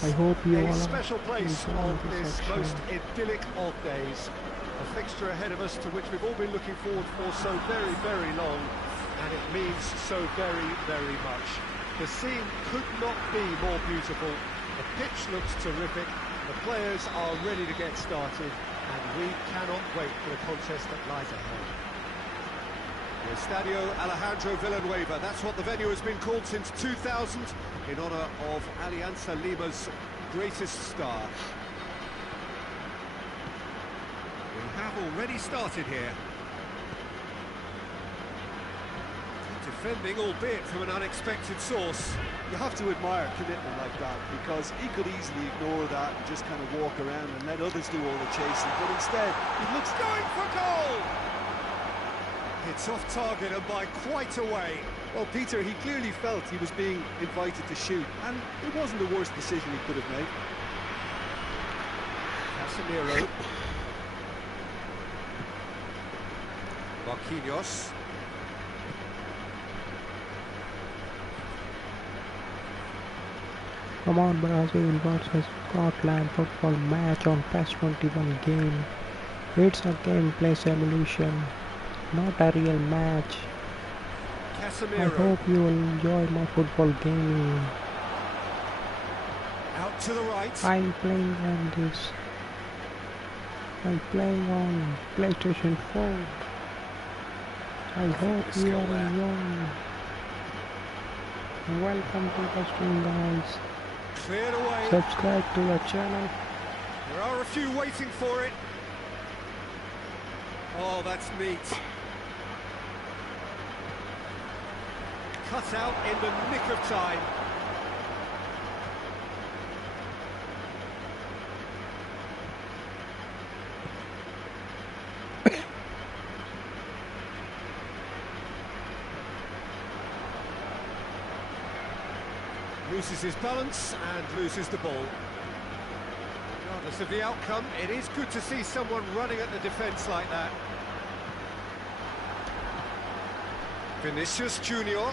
I hope you A all special place enjoy on this this section. most idyllic of days. A fixture ahead of us to which we've all been looking forward for so very, very long, and it means so very, very much. The scene could not be more beautiful. The pitch looks terrific. The players are ready to get started, and we cannot wait for the contest that lies ahead. The Estadio Alejandro Villanueva, that's what the venue has been called since 2000, in honour of Alianza Lima's greatest star. We have already started here. Defending, albeit from an unexpected source. You have to admire commitment like that, because he could easily ignore that and just kind of walk around and let others do all the chasing, but instead he looks Going for goal! It's off target and by quite a way. well. Peter, he clearly felt he was being invited to shoot, and it wasn't the worst decision he could have made. Casemiro. Marquinhos. Come on, Brazil versus Scotland football match on PES 21 game. It's a gameplay simulation, not a real match. I Casemiro. hope you will enjoy my football gaming. Out to the right. I'm playing on PlayStation 4. I hope you are enjoying. Welcome to the stream, guys. Cleared away. Subscribe to the channel. There are a few waiting for it. Oh, that's neat. Cut out in the nick of time. Loses his balance and loses the ball. Regardless of the outcome, it is good to see someone running at the defence like that. Vinicius Junior.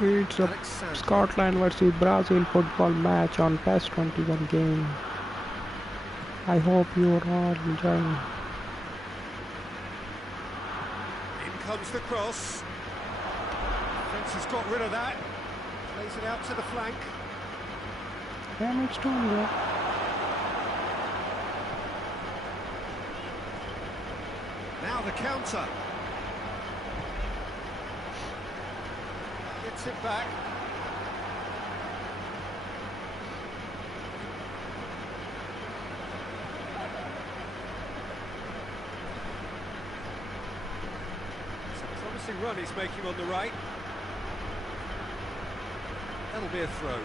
It's a Alexander. Scotland versus Brazil football match on PES 21 game. I hope you are all enjoying. In comes the cross. Defence has got rid of that. Plays it out to the flank. And it's 2-0. Now the counter. Gets it back. It's a promising run he's making on the right. That'll be a throw.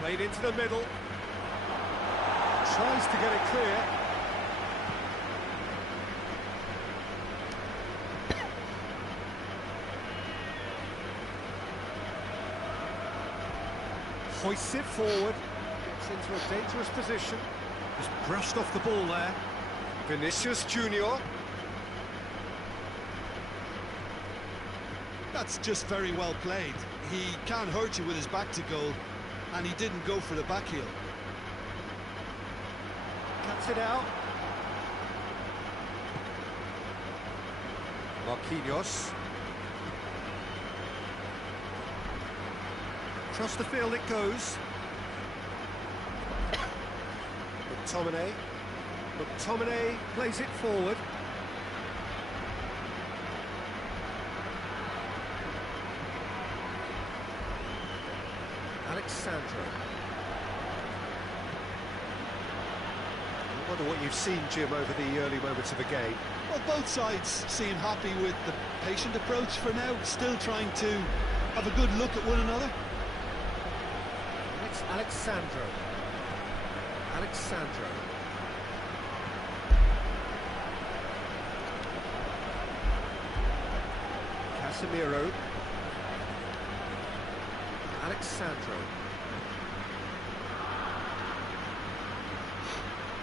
Played into the middle. Tries to get it clear. Hoists it forward. Gets into a dangerous position. Just brushed off the ball there. Vinicius Junior. That's just very well played. He can't hurt you with his back to goal, and he didn't go for the back heel. Cuts it out. Marquinhos. Across the field it goes. McTominay. McTominay plays it forward. Alexandro. I wonder what you've seen, Jim, over the early moments of the game. Well, both sides seem happy with the patient approach for now, still trying to have a good look at one another. It's Alexandro. Alexandro. Casemiro. Alexandro.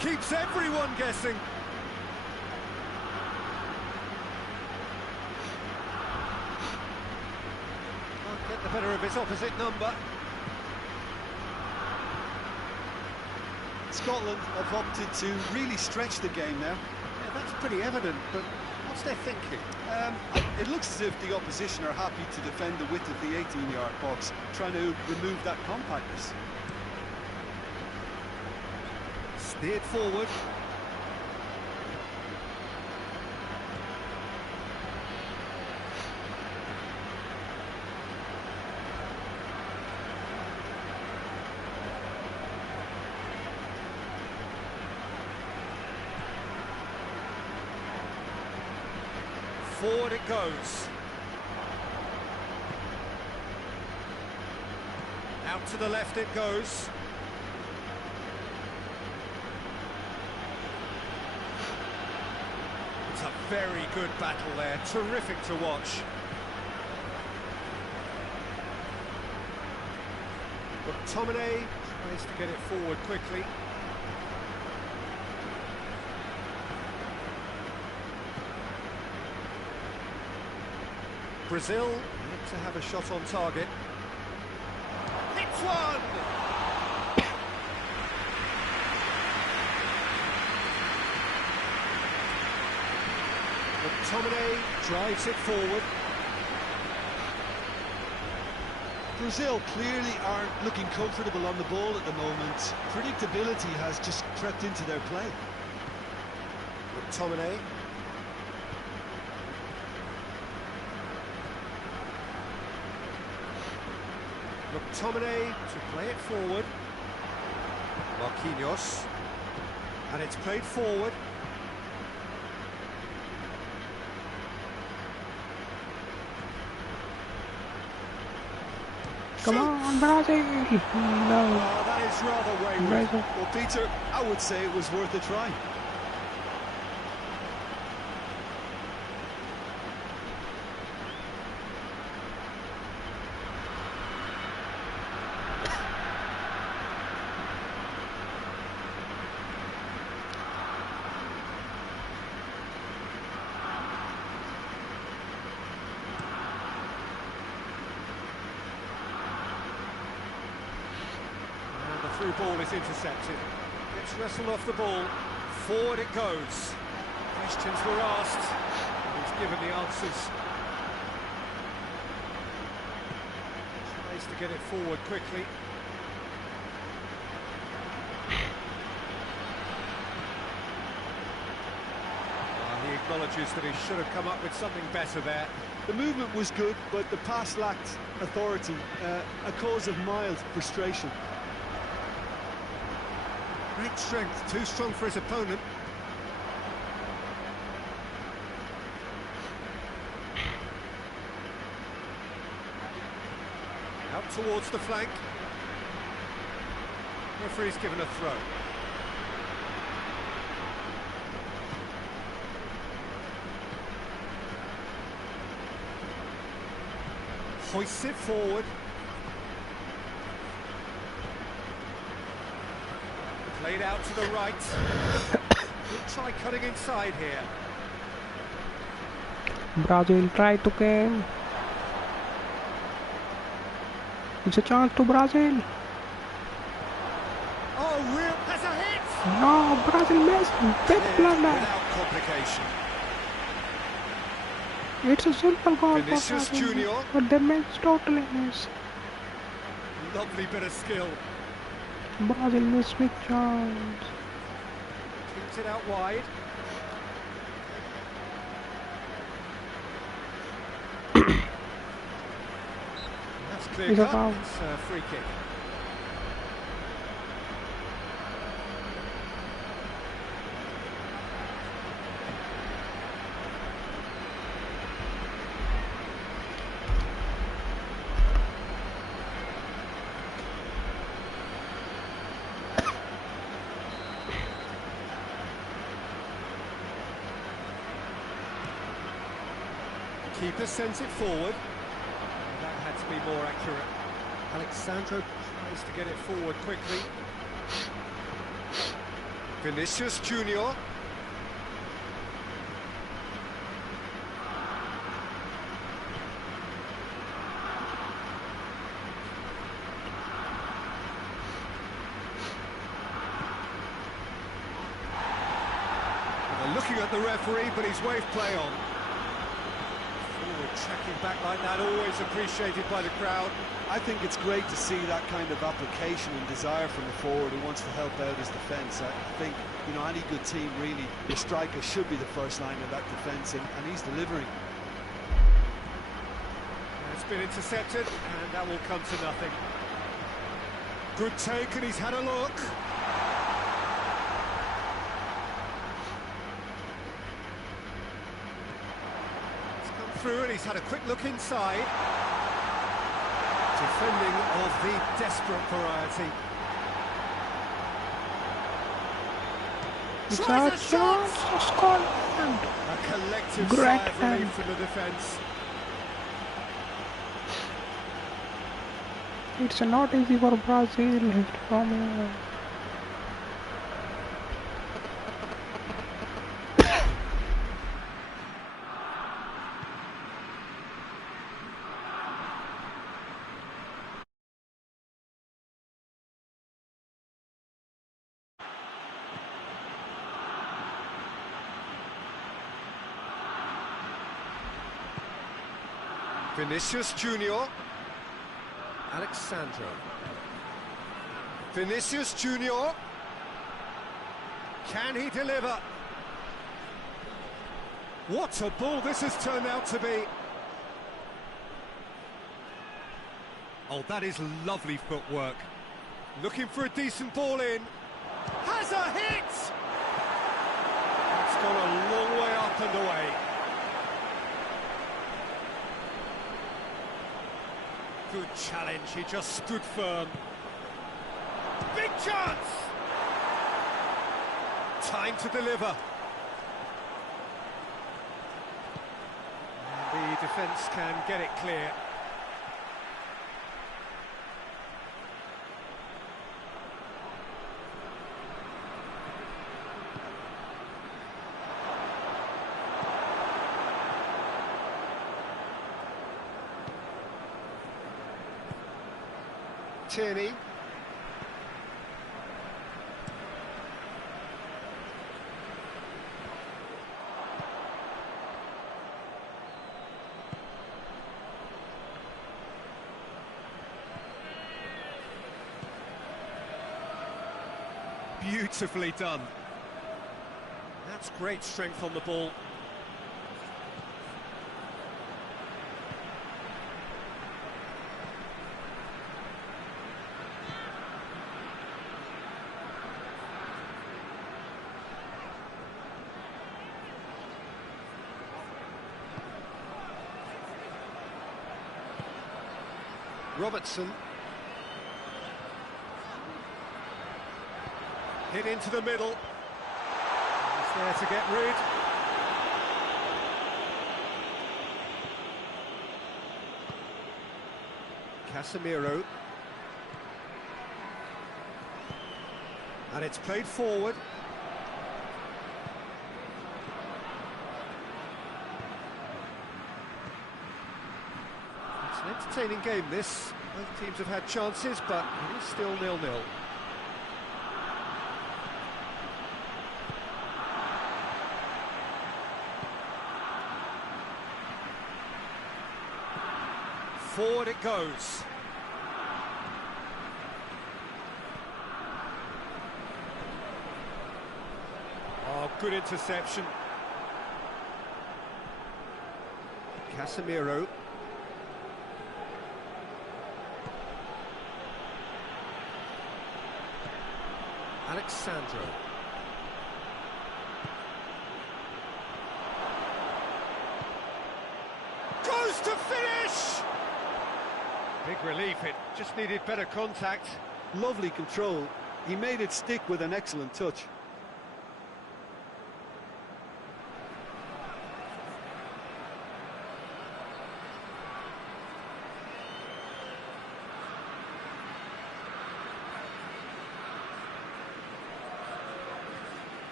Keeps everyone guessing. Can't get the better of his opposite number. Scotland have opted to really stretch the game now. Yeah, that's pretty evident, but what's their thinking? It looks as if the opposition are happy to defend the width of the 18-yard box, trying to remove that compactness. Steered forward. Forward it goes. Out to the left it goes. It's a very good battle there. Terrific to watch. McTominay tries to get it forward quickly. Brazil need to have a shot on target. Hits one! McTominay drives it forward. Brazil clearly aren't looking comfortable on the ball at the moment. Predictability has just crept into their play. McTominay. McTominay to play it forward. Marquinhos. And it's played forward. Come on, Brazil! No. Oh, that is rather wayward. Brazil. Well, Peter, I would say it was worth a try. Through ball is intercepted. Gets wrestled off the ball. Forward it goes. Questions were asked. And he's given the answers. Tries to get it forward quickly. He acknowledges that he should have come up with something better there. The movement was good, but the pass lacked authority, a cause of mild frustration. Great strength, too strong for his opponent. Out towards the flank. Referee's given a throw. Hoists it forward. Played out to the right. He'll try cutting inside here. Brazil try to game. It's a chance to Brazil. Oh, real has a hit! No, Brazil missed. Big blunder. Without complication. It's a simple goal Vinicius for Brazil, Junior. but they missed totally miss. Lovely bit of skill. Brazil missed big chance. Keeps it out wide. That's clear It's a cut. foul. It's a free kick. Keeper sends it forward. That had to be more accurate. Alexandro tries to get it forward quickly. Vinicius Junior. They're looking at the referee, but he's waved play on. Forward tracking back like that, always appreciated by the crowd. I think it's great to see that kind of application and desire from the forward who wants to help out his defence. I think, you know, any good team really, the striker should be the first line of that defence, and he's delivering. It's been intercepted, and that will come to nothing. Good take, and he's had a look. It's come through, and he's had a quick look inside. Defending of the desperate variety. It's Tries a a shot! chance to Scotland. A collective Great sigh of relief hand. from the defence. It's not easy for Brazil. Hit from here. Vinicius Junior. Alexandro. Vinicius Junior. Can he deliver? What a ball this has turned out to be. Oh, that is lovely footwork. Looking for a decent ball in. Has a hit! It's gone a long way up and away. Good challenge, he just stood firm. Big chance! Time to deliver. And the defence can get it clear. Tierney. Beautifully done. That's great strength on the ball. Robertson. Hit into the middle. He's there to get rid. Casemiro. And it's played forward. It's an entertaining game, this. Both teams have had chances, but it is still 0-0. Forward it goes. Oh, good interception. Casemiro. Alexandro. Goes to finish! Big relief, it just needed better contact. Lovely control. He made it stick with an excellent touch.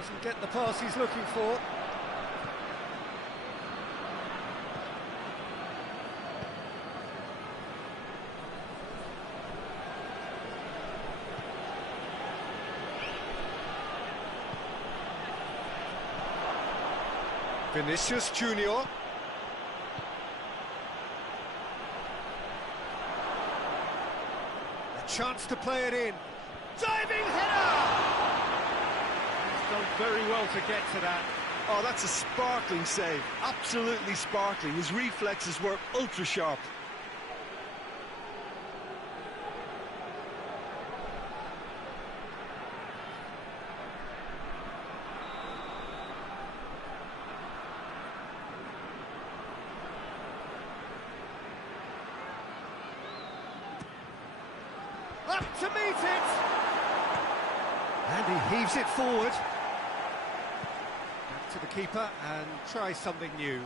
Doesn't get the pass he's looking for. Vinicius Junior. A chance to play it in. Diving header! He's done very well to get to that. Oh, that's a sparkling save. Absolutely sparkling. His reflexes were ultra sharp. Up to meet it! And he heaves it forward. Back to the keeper and try something new.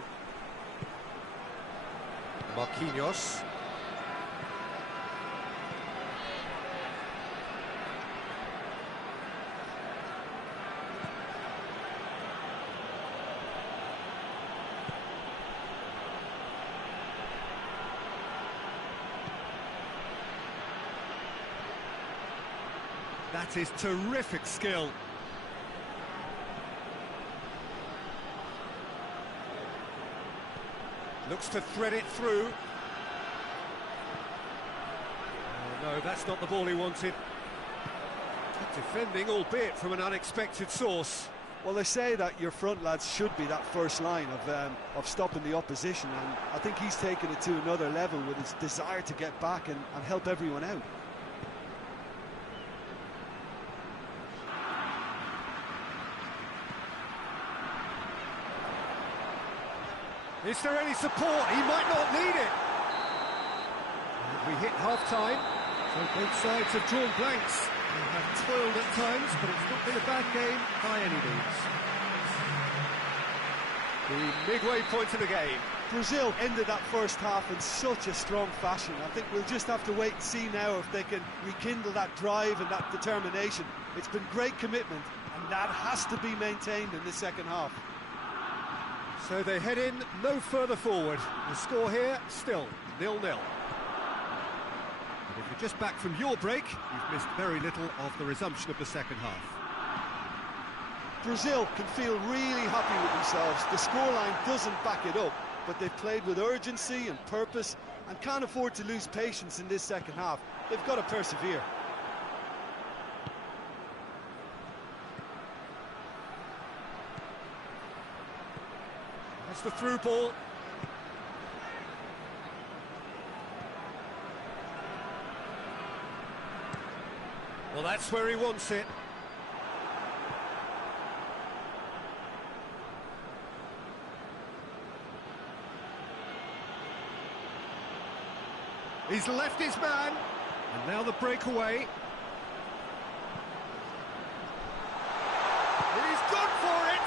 Marquinhos. That is terrific skill. Looks to thread it through. Oh, no, that's not the ball he wanted. Good defending, albeit from an unexpected source. Well, they say that your front lads should be that first line of stopping the opposition, and I think he's taken it to another level with his desire to get back and help everyone out. Is there any support? He might not need it. And we hit half-time, so both sides have drawn blanks. They have toiled at times, but it's not been a bad game by any means. The midway point of the game. Brazil ended that first half in such a strong fashion. I think we'll just have to wait and see now if they can rekindle that drive and that determination. It's been great commitment, and that has to be maintained in the second half. So they head in no further forward. The score here, still 0-0. And if you're just back from your break, you've missed very little of the resumption of the second half. Brazil can feel really happy with themselves. The scoreline doesn't back it up, but they've played with urgency and purpose and can't afford to lose patience in this second half. They've got to persevere. That's the through ball. Well, that's where he wants it. He's left his man, and now the breakaway. He's gone for it!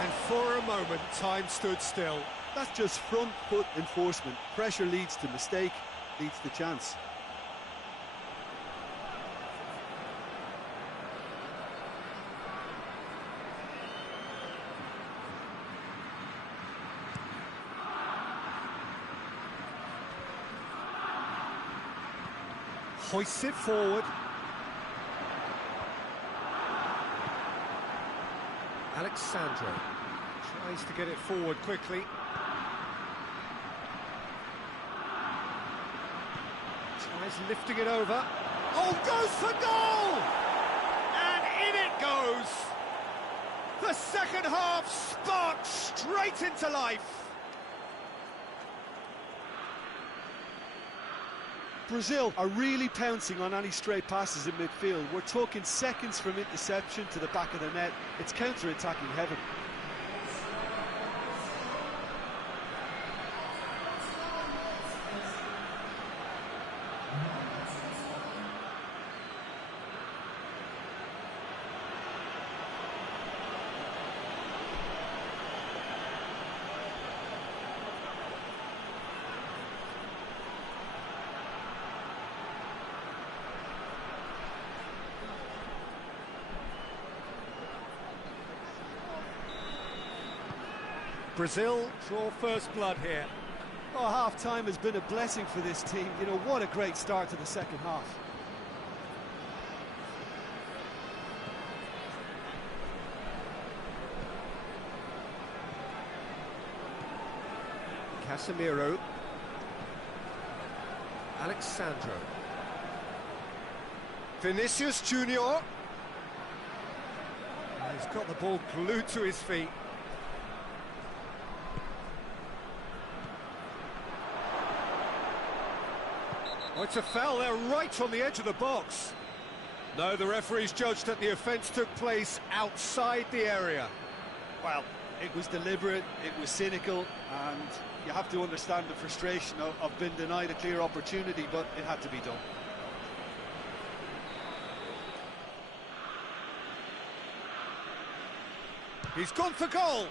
And for a moment, time stood still. That's just front foot enforcement. Pressure leads to mistake, leads to chance. Hoists it forward. Alexandro tries to get it forward quickly. Tries lifting it over. Oh, goes for goal! And in it goes! The second half sparks straight into life. Brazil are really pouncing on any stray passes in midfield. We're talking seconds from interception to the back of the net. It's counter-attacking heaven. Brazil draw first blood here. Oh, half-time has been a blessing for this team. You know, what a great start to the second half. Casemiro. Alexandro. Vinicius Junior. He's got the ball glued to his feet. Oh, it's a foul there right on the edge of the box. No, the referee's judged that the offence took place outside the area. Well, it was deliberate, it was cynical, and you have to understand the frustration of being denied a clear opportunity, but it had to be done. He's gone for goal.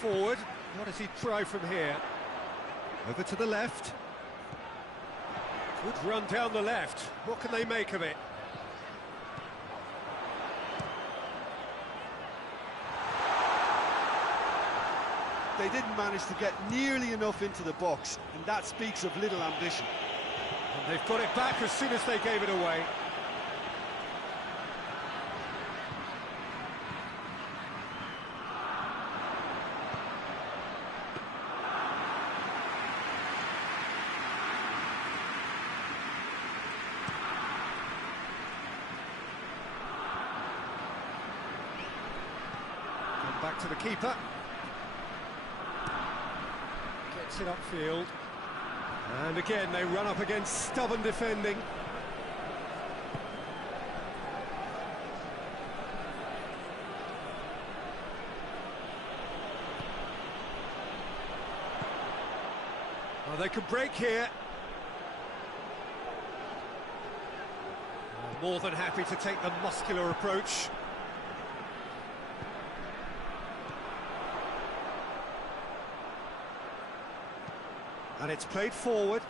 Forward, what does he try from here? Over to the left. Good run down the left. What can they make of it? They didn't manage to get nearly enough into the box, and that speaks of little ambition. And they've got it back as soon as they gave it away. Back to the keeper. Gets it upfield. And again, they run up against stubborn defending. Well, they could break here. More than happy to take the muscular approach. And it's played forward.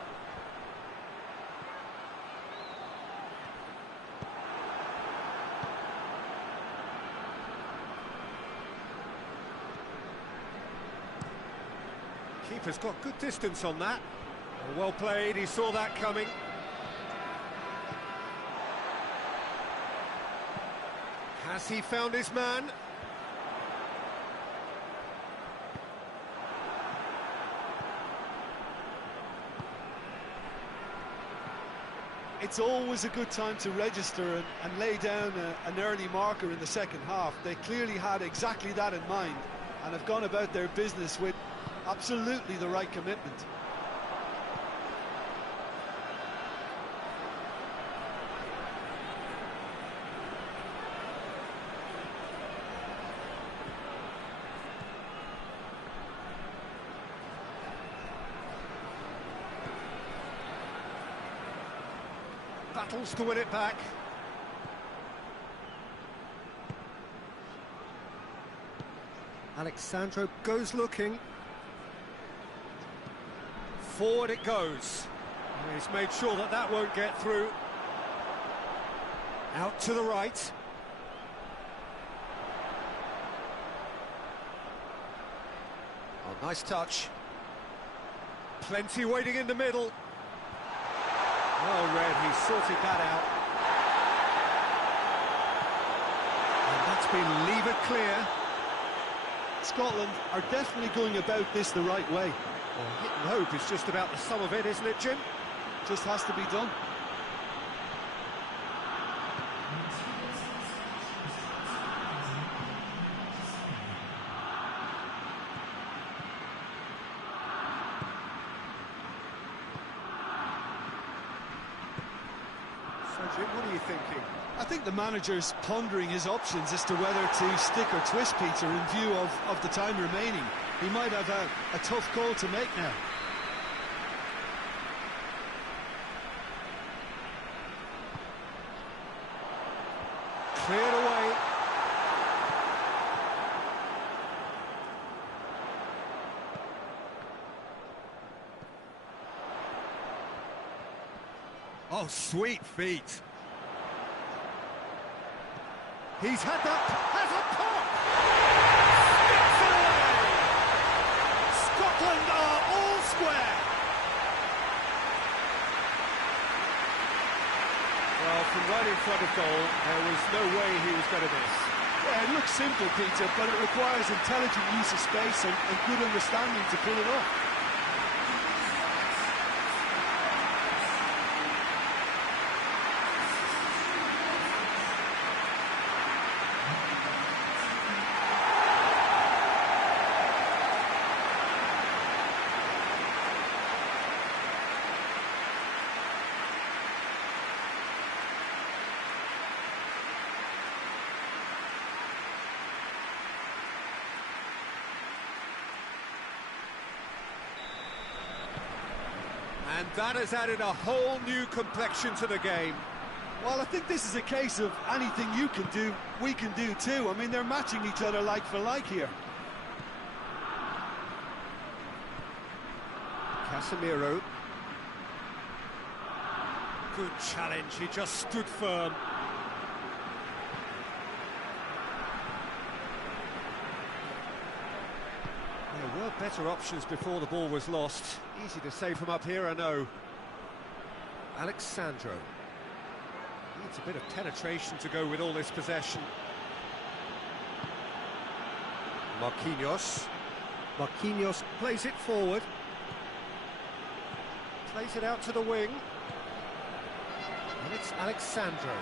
Keeper's got good distance on that. Well played, he saw that coming. Has he found his man? It's always a good time to register and lay down an early marker in the second half. They clearly had exactly that in mind and have gone about their business with absolutely the right commitment. Battles to win it back. Alexandro goes looking. Forward it goes. He's made sure that that won't get through. Out to the right. Oh, nice touch. Plenty waiting in the middle. Well read, he sorted that out. And that's been levered clear. Scotland are definitely going about this the right way. Well, hit and hope is just about the sum of it, isn't it, Jim? Just has to be done. Jim, what are you thinking? I think the manager's pondering his options as to whether to stick or twist Peter in view of the time remaining. He might have a tough call to make now. Cleared away. Oh, sweet feet. He's had that, has a pop! Sticks it away! Scotland are all square! Well, from right in front of goal, there was no way he was going to miss. Yeah, it looks simple, Peter, but it requires intelligent use of space and good understanding to pull it off. And that has added a whole new complexion to the game. Well, I think this is a case of anything you can do, we can do too. I mean, they're matching each other like for like here. Casemiro. Good challenge, he just stood firm. There were better options before the ball was lost. Easy to say from up here, I know. Alexandro. Needs a bit of penetration to go with all this possession. Marquinhos. Marquinhos plays it forward. Plays it out to the wing. And it's Alexandro.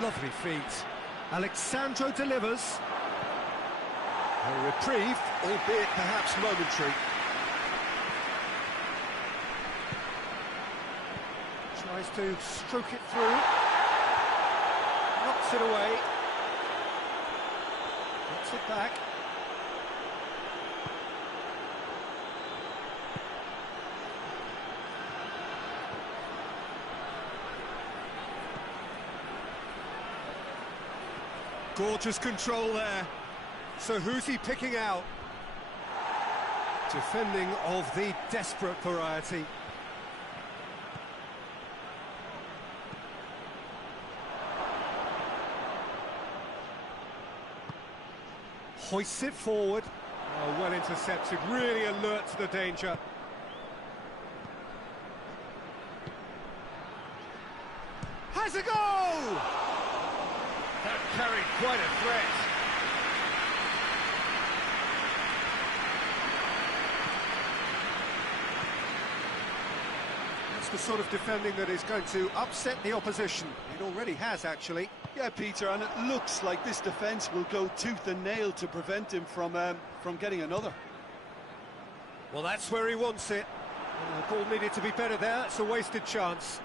Lovely feet. Alexandro delivers. A reprieve, albeit perhaps momentary. Tries to stroke it through. Knocks it away. Gets it back. Gorgeous control there. So who's he picking out? Defending of the desperate variety. Hoists it forward. Oh, well intercepted, really alert to the danger. Has a go! That carried quite a threat. That's the sort of defending that is going to upset the opposition. It already has, actually. Yeah, Peter, and it looks like this defence will go tooth and nail to prevent him from getting another. Well, that's where he wants it. The ball needed to be better there. It's a wasted chance.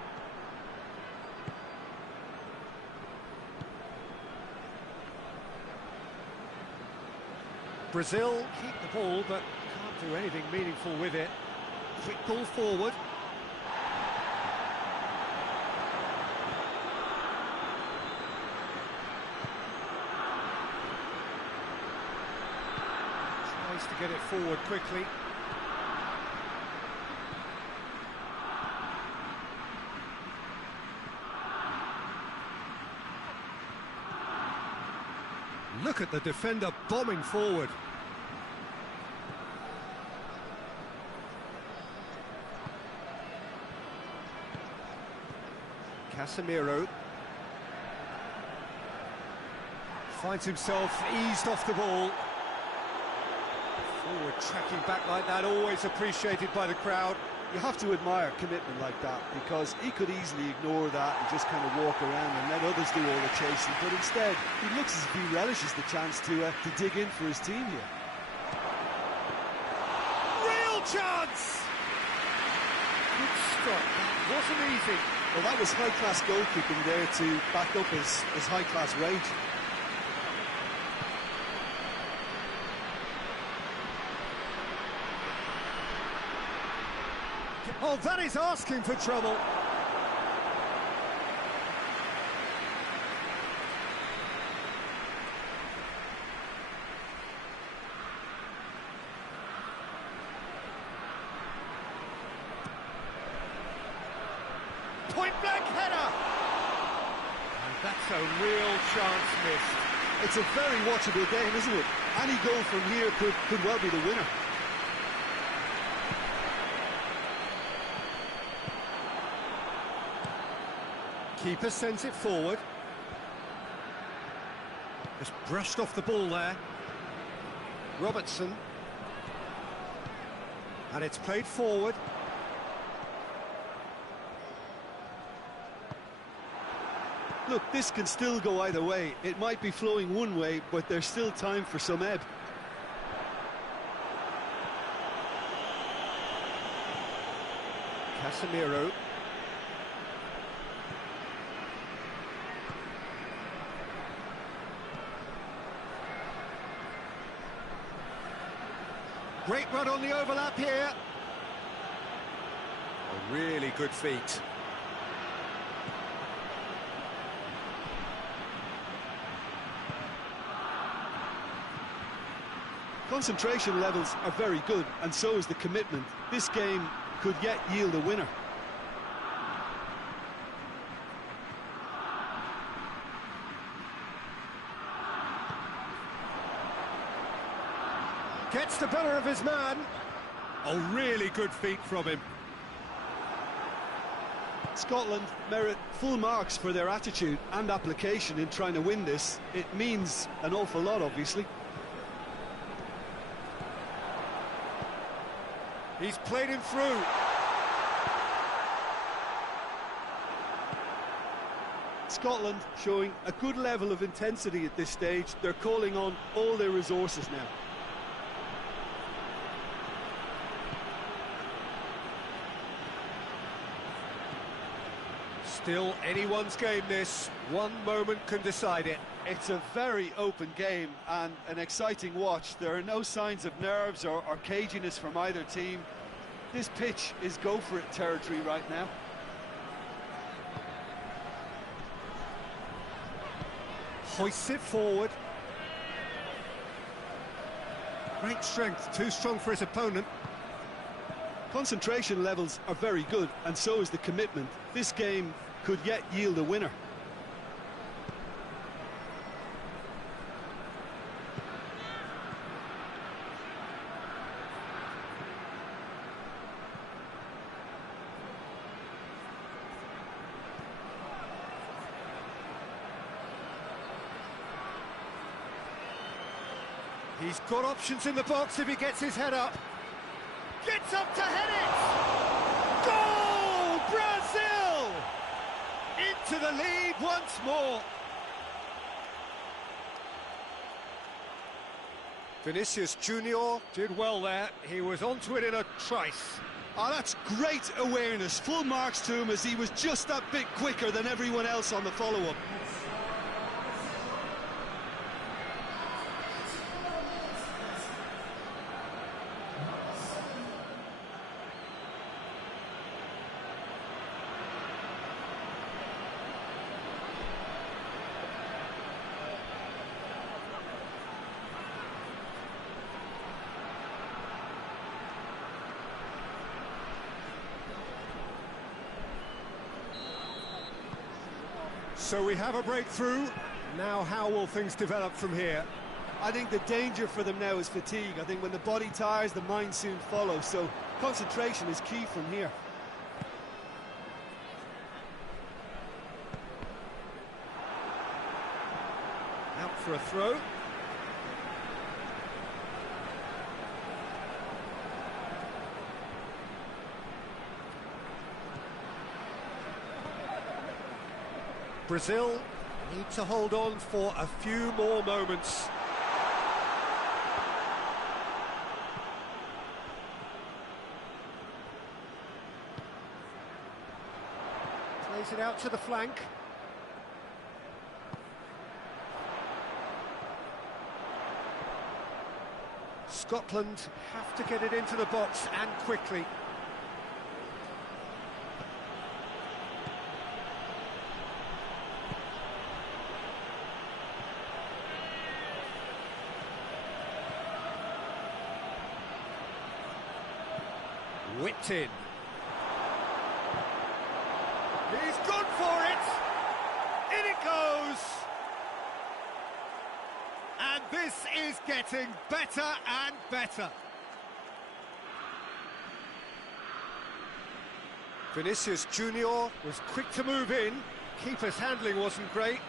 Brazil keep the ball, but can't do anything meaningful with it. Quick ball forward. Tries to get it forward quickly. Look at the defender bombing forward. Casemiro finds himself eased off the ball. Forward tracking back like that, always appreciated by the crowd. You have to admire commitment like that, because he could easily ignore that and just kind of walk around and let others do all the chasing, but instead he looks as if he relishes the chance to dig in for his team here. Real chance! Good stop, that wasn't easy. Well, that was high-class goalkeeping there to back up his high-class rage. Oh, that is asking for trouble. point-blank header! And that's a real chance missed. It's a very watchable game, isn't it? Any goal from here could well be the winner. Keeper sends it forward. Just brushed off the ball there. Robertson. And it's played forward. Look, this can still go either way. It might be flowing one way, but there's still time for some ebb. Casemiro. Great run on the overlap here. A really good feat. Concentration levels are very good, and so is the commitment. This game could yet yield a winner. Gets the better of his man. A really good feat from him. Scotland merit full marks for their attitude and application in trying to win this. It means an awful lot, obviously. He's played him through. Scotland showing a good level of intensity at this stage. They're calling on all their resources now. Still anyone's game this. One moment can decide it. It's a very open game and an exciting watch. There are no signs of nerves or caginess from either team. This pitch is go-for-it territory right now. Hoists it forward. Great strength, too strong for his opponent. Concentration levels are very good, and so is the commitment. This game could yet yield a winner. He's got options in the box if he gets his head up. Gets up to head it! Goal! Brazil! Into the lead once more. Vinicius Junior did well there. He was onto it in a trice. Oh, that's great awareness. Full marks to him as he was just that bit quicker than everyone else on the follow-up. So we have a breakthrough. Now how will things develop from here? I think the danger for them now is fatigue. I think when the body tires, the mind soon follows. So concentration is key from here. Out for a throw. Brazil need to hold on for a few more moments. Plays it out to the flank. Scotland have to get it into the box and quickly. Whipped in. He's gone for it! In it goes! And this is getting better and better. Vinicius Junior was quick to move in. Keeper's handling wasn't great.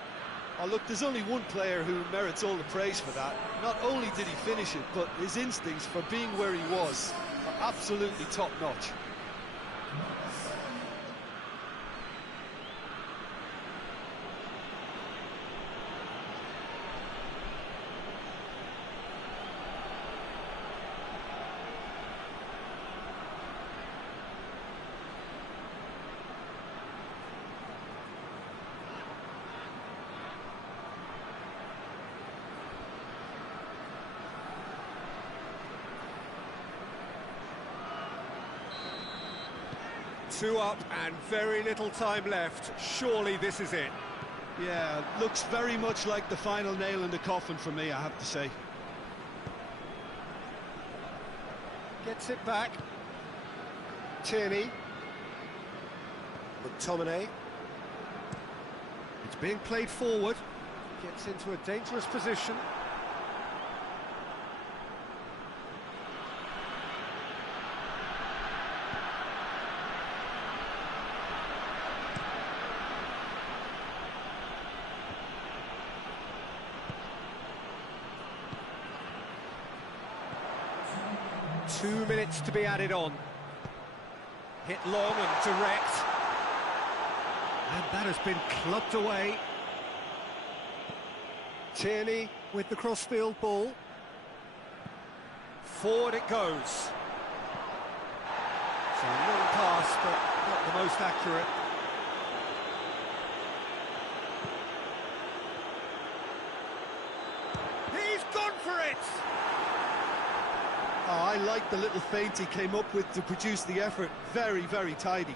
Oh, look, there's only one player who merits all the praise for that. Not only did he finish it, but his instincts for being where he was are absolutely top-notch. Two up and very little time left. Surely this is it. Yeah, looks very much like the final nail in the coffin for me, I have to say. Gets it back. Tierney. McTominay. It's being played forward. Gets into a dangerous position. Two minutes to be added on. Hit long and direct. And that has been clubbed away. Tierney with the crossfield ball. Forward it goes. It's a long pass, but not the most accurate. He's gone for it! Oh, I like the little feint he came up with to produce the effort. Very, very tidy.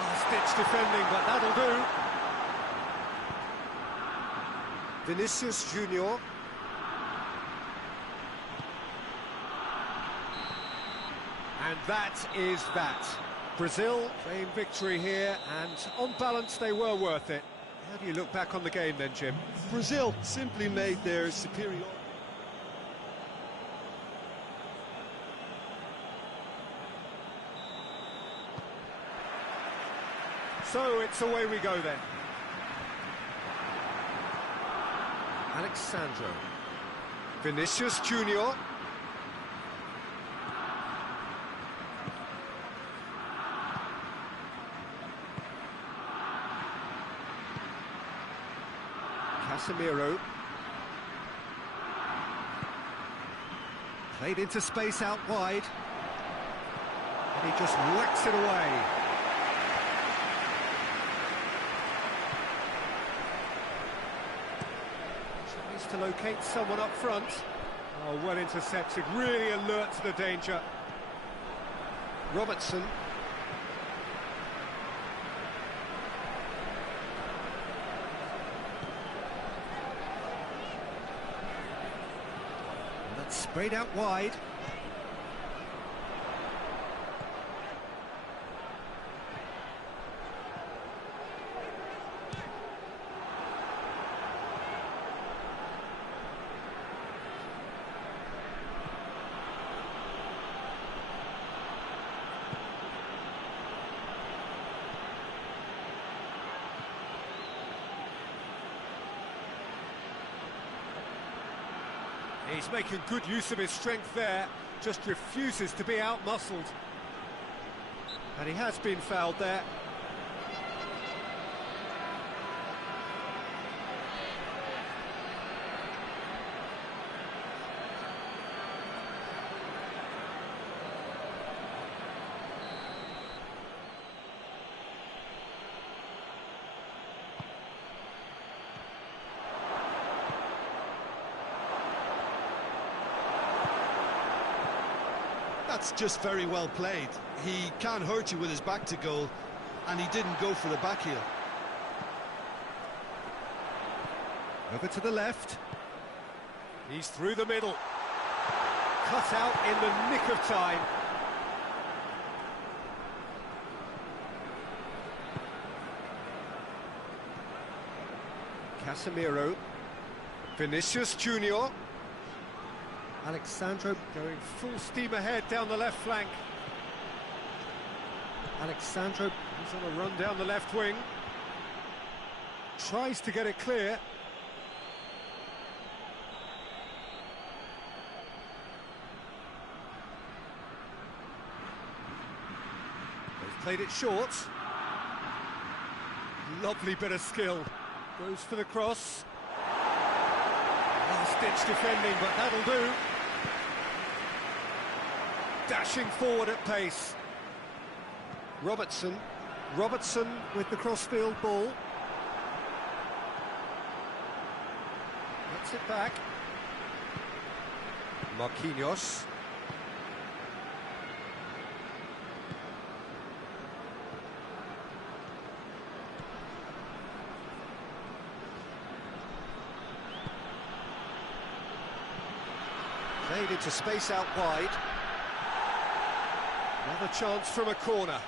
Last-ditch defending, but that'll do. Vinicius Junior. And that is that. Brazil claim victory here, and on balance they were worth it. How do you look back on the game then, Jim? Brazil simply made their superior... So it's away we go then. Alexandro. Vinicius Junior. Casemiro. Played into space out wide. And he just whacks it away. Tries to locate someone up front. Oh, well intercepted, really alert to the danger. Robertson. Sprayed out wide. He's making good use of his strength there, just refuses to be out-muscled. And he has been fouled there. That's just very well played. He can't hurt you with his back to goal, and he didn't go for the back heel. Over to the left. He's through the middle. Cut out in the nick of time. Casemiro. Vinicius Junior. Alexandro going full steam ahead down the left flank. Alexandro is on a run down the left wing. Tries to get it clear. They've played it short. Lovely bit of skill. Goes for the cross. Last-ditch defending, but that'll do. Dashing forward at pace. Robertson with the cross-field ball. Gets it back. Marquinhos. Played into space out wide. Another chance from a corner.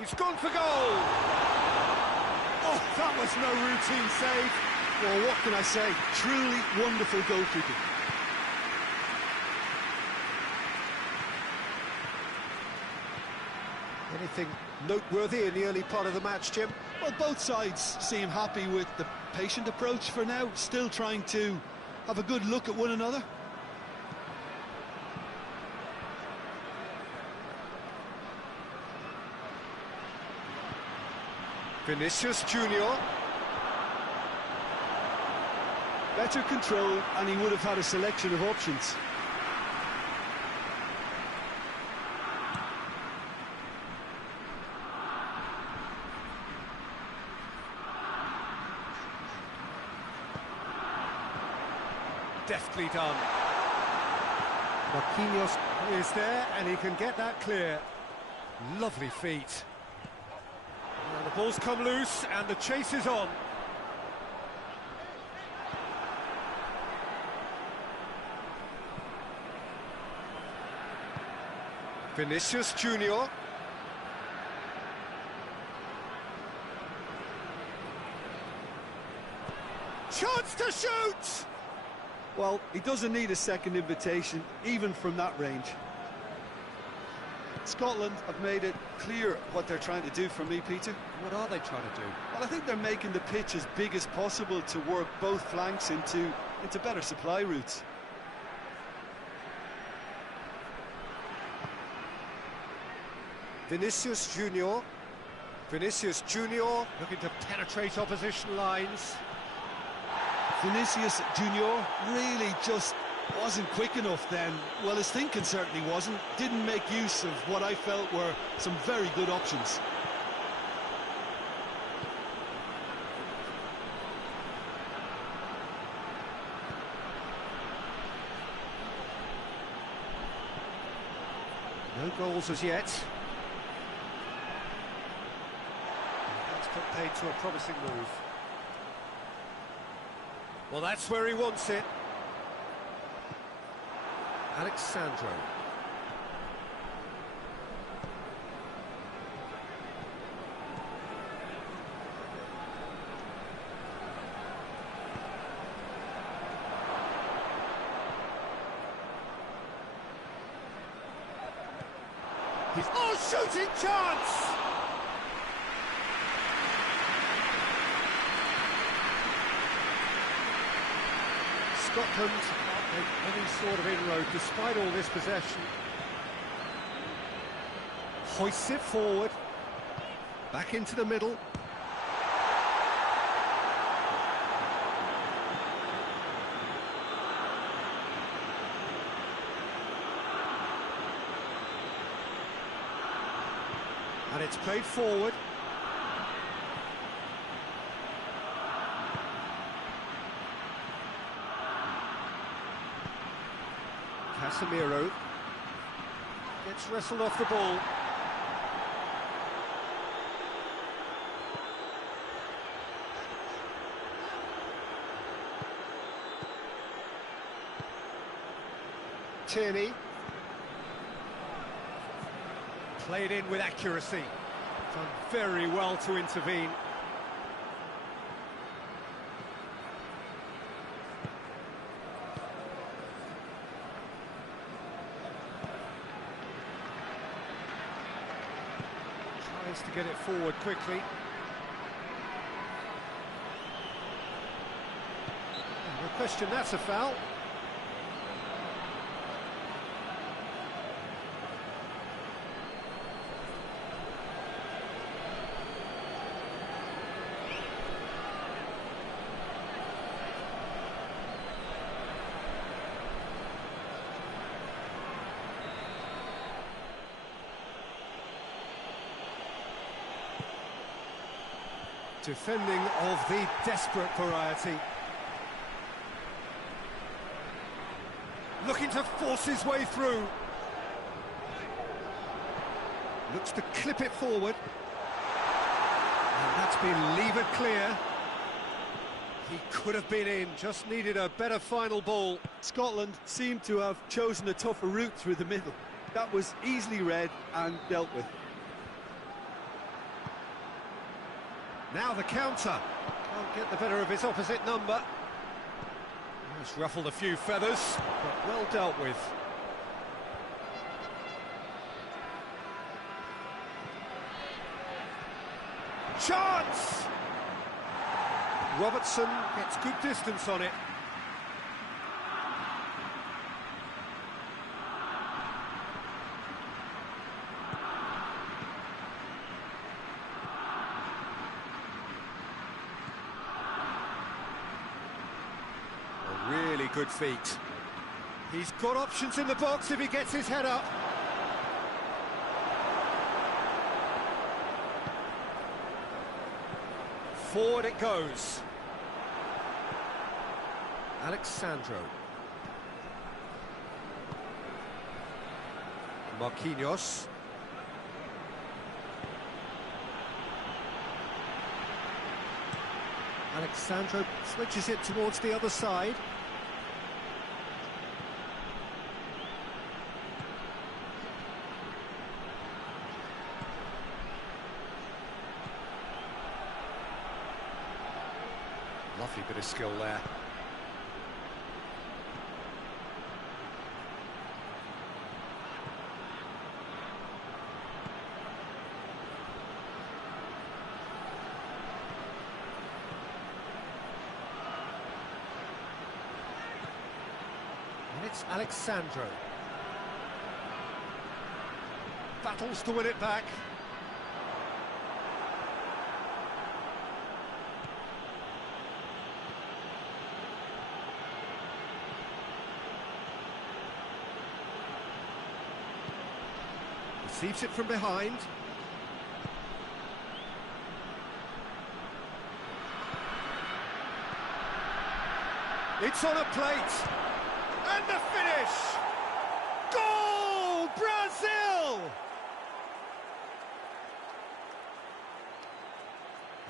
He's gone for goal! Oh, that was no routine save. Well, what can I say? Truly wonderful goalkeeping. Anything noteworthy in the early part of the match, Jim? Well, both sides seem happy with the patient approach for now, still trying to have a good look at one another. Vinicius Junior. Better control, and he would have had a selection of options. Deftly done. Marquinhos is there, and he can get that clear. Lovely feet. And the ball's come loose, and the chase is on. Vinicius Junior. Chance to shoot! Well, he doesn't need a second invitation, even from that range. Scotland have made it clear what they're trying to do for me, Peter. What are they trying to do? Well, I think they're making the pitch as big as possible to work both flanks into better supply routes. Vinicius Junior. Vinicius Junior looking to penetrate opposition lines. Vinicius Junior really just wasn't quick enough then. Well, his thinking certainly wasn't. Didn't make use of what I felt were some very good options. No goals as yet. That's put paid to a promising move. Well, that's where he wants it. Alexandro. Shooting chance! Scotland can't make any sort of inroad despite all this possession. Hoists it forward. Back into the middle. And it's played forward. Casemiro gets wrestled off the ball. Tierney. Played in with accuracy. Done very well to intervene. Tries to get it forward quickly. No question, that's a foul. Defending of the desperate variety. Looking to force his way through. Looks to clip it forward. And that's been levered clear. He could have been in, just needed a better final ball. Scotland seemed to have chosen a tougher route through the middle. That was easily read and dealt with. Now the counter. Can't get the better of his opposite number. It's ruffled a few feathers, but well dealt with. Chance! Robertson gets good distance on it. Really good feet. He's got options in the box if he gets his head up. Forward it goes. Alexandro. Marquinhos. Alexandro switches it towards the other side. Lovely bit of skill there. And it's Alexandro. Battles to win it back. Receives it from behind. It's on a plate. And the finish! Goal! Brazil!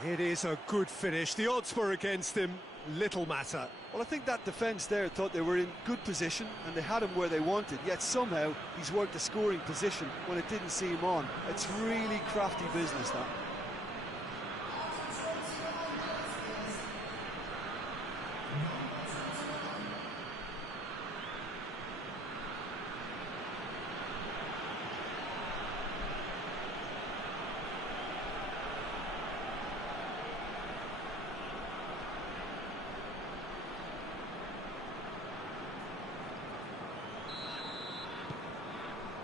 It is a good finish. The odds were against him. Little matter. Well, I think that defence there thought they were in good position and they had him where they wanted, yet somehow he's worked a scoring position when it didn't see him on. It's really crafty business, that.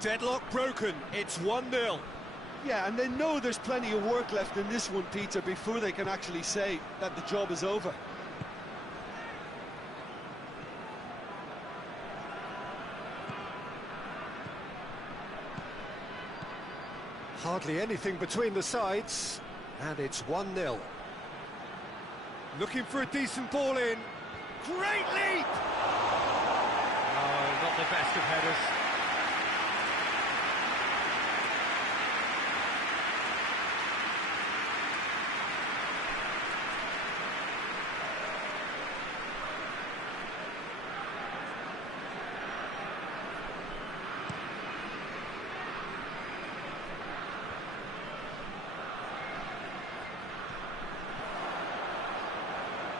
Deadlock broken, it's 1-0. Yeah, and they know there's plenty of work left in this one, Peter, before they can actually say that the job is over. Hardly anything between the sides, and it's 1-0. Looking for a decent ball in. Great leap! Oh, not the best of headers.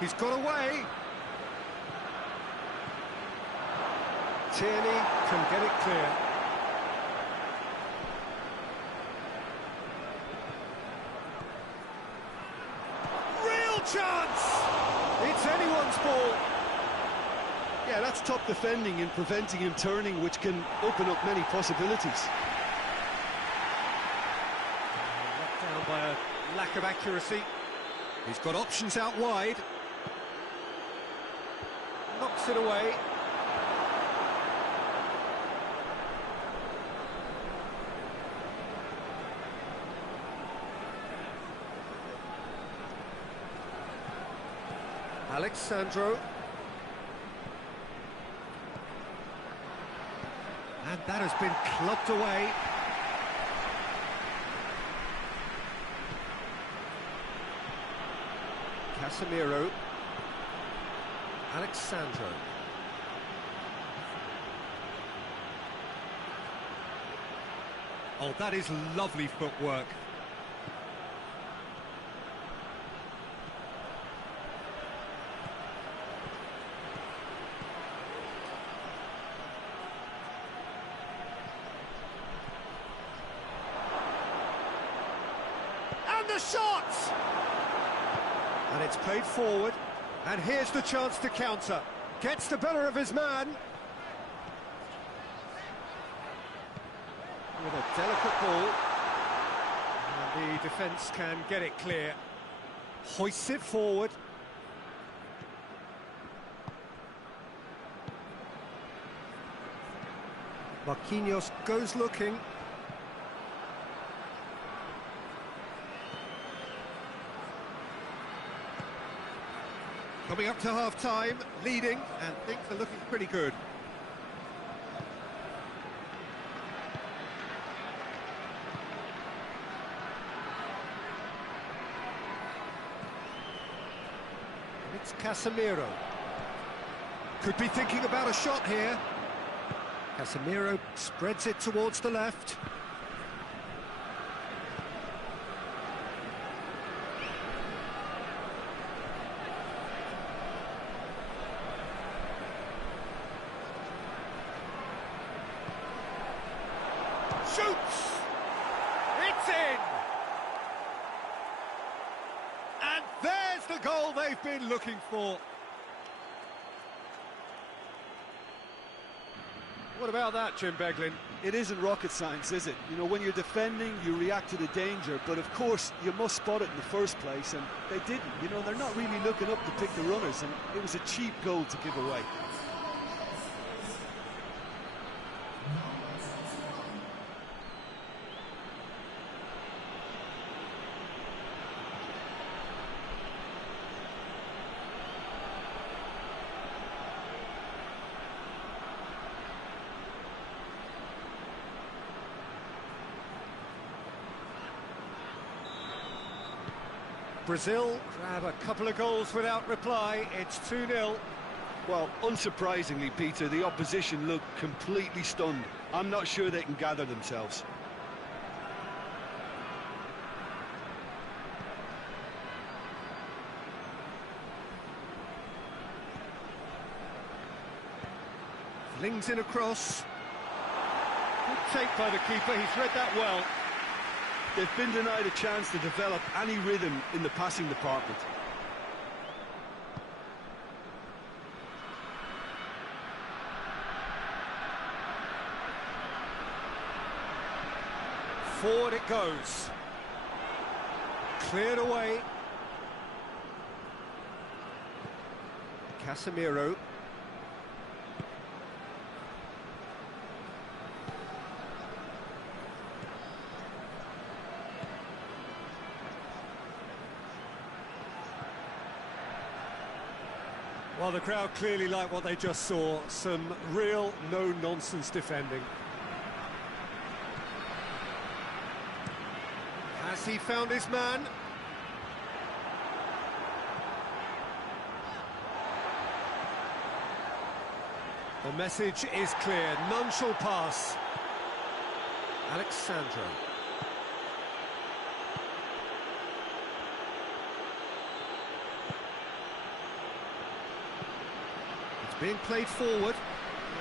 He's got away. Tierney can get it clear. Real chance! It's anyone's ball. Yeah, that's top defending and preventing him turning, which can open up many possibilities. Knocked down by a lack of accuracy. He's got options out wide. Knocks it away. Alexandro. And that has been clubbed away. Casemiro. Alexandro. Oh, that is lovely footwork. And the shot! And it's played forward. And here's the chance to counter. Gets the better of his man. With a delicate ball. And the defence can get it clear. Hoists it forward. Marquinhos goes looking. Coming up to half-time, leading, and things are looking pretty good. It's Casemiro. Could be thinking about a shot here. Casemiro spreads it towards the left. Shoots! It's in! And there's the goal they've been looking for. What about that, Jim Beglin? It isn't rocket science, is it? You know, when you're defending, you react to the danger, but of course, you must spot it in the first place, and they didn't. You know, they're not really looking up to pick the runners, and it was a cheap goal to give away. Brazil grab a couple of goals without reply. It's 2-0. Well, unsurprisingly, Peter, the opposition look completely stunned. I'm not sure they can gather themselves. Flings in across. Good take by the keeper, he's read that well. They've been denied a chance to develop any rhythm in the passing department. Forward it goes. Cleared away. Casemiro. Well, the crowd clearly like what they just saw. Some real no-nonsense defending. Has he found his man? The message is clear. None shall pass. Alexandro. It's being played forward.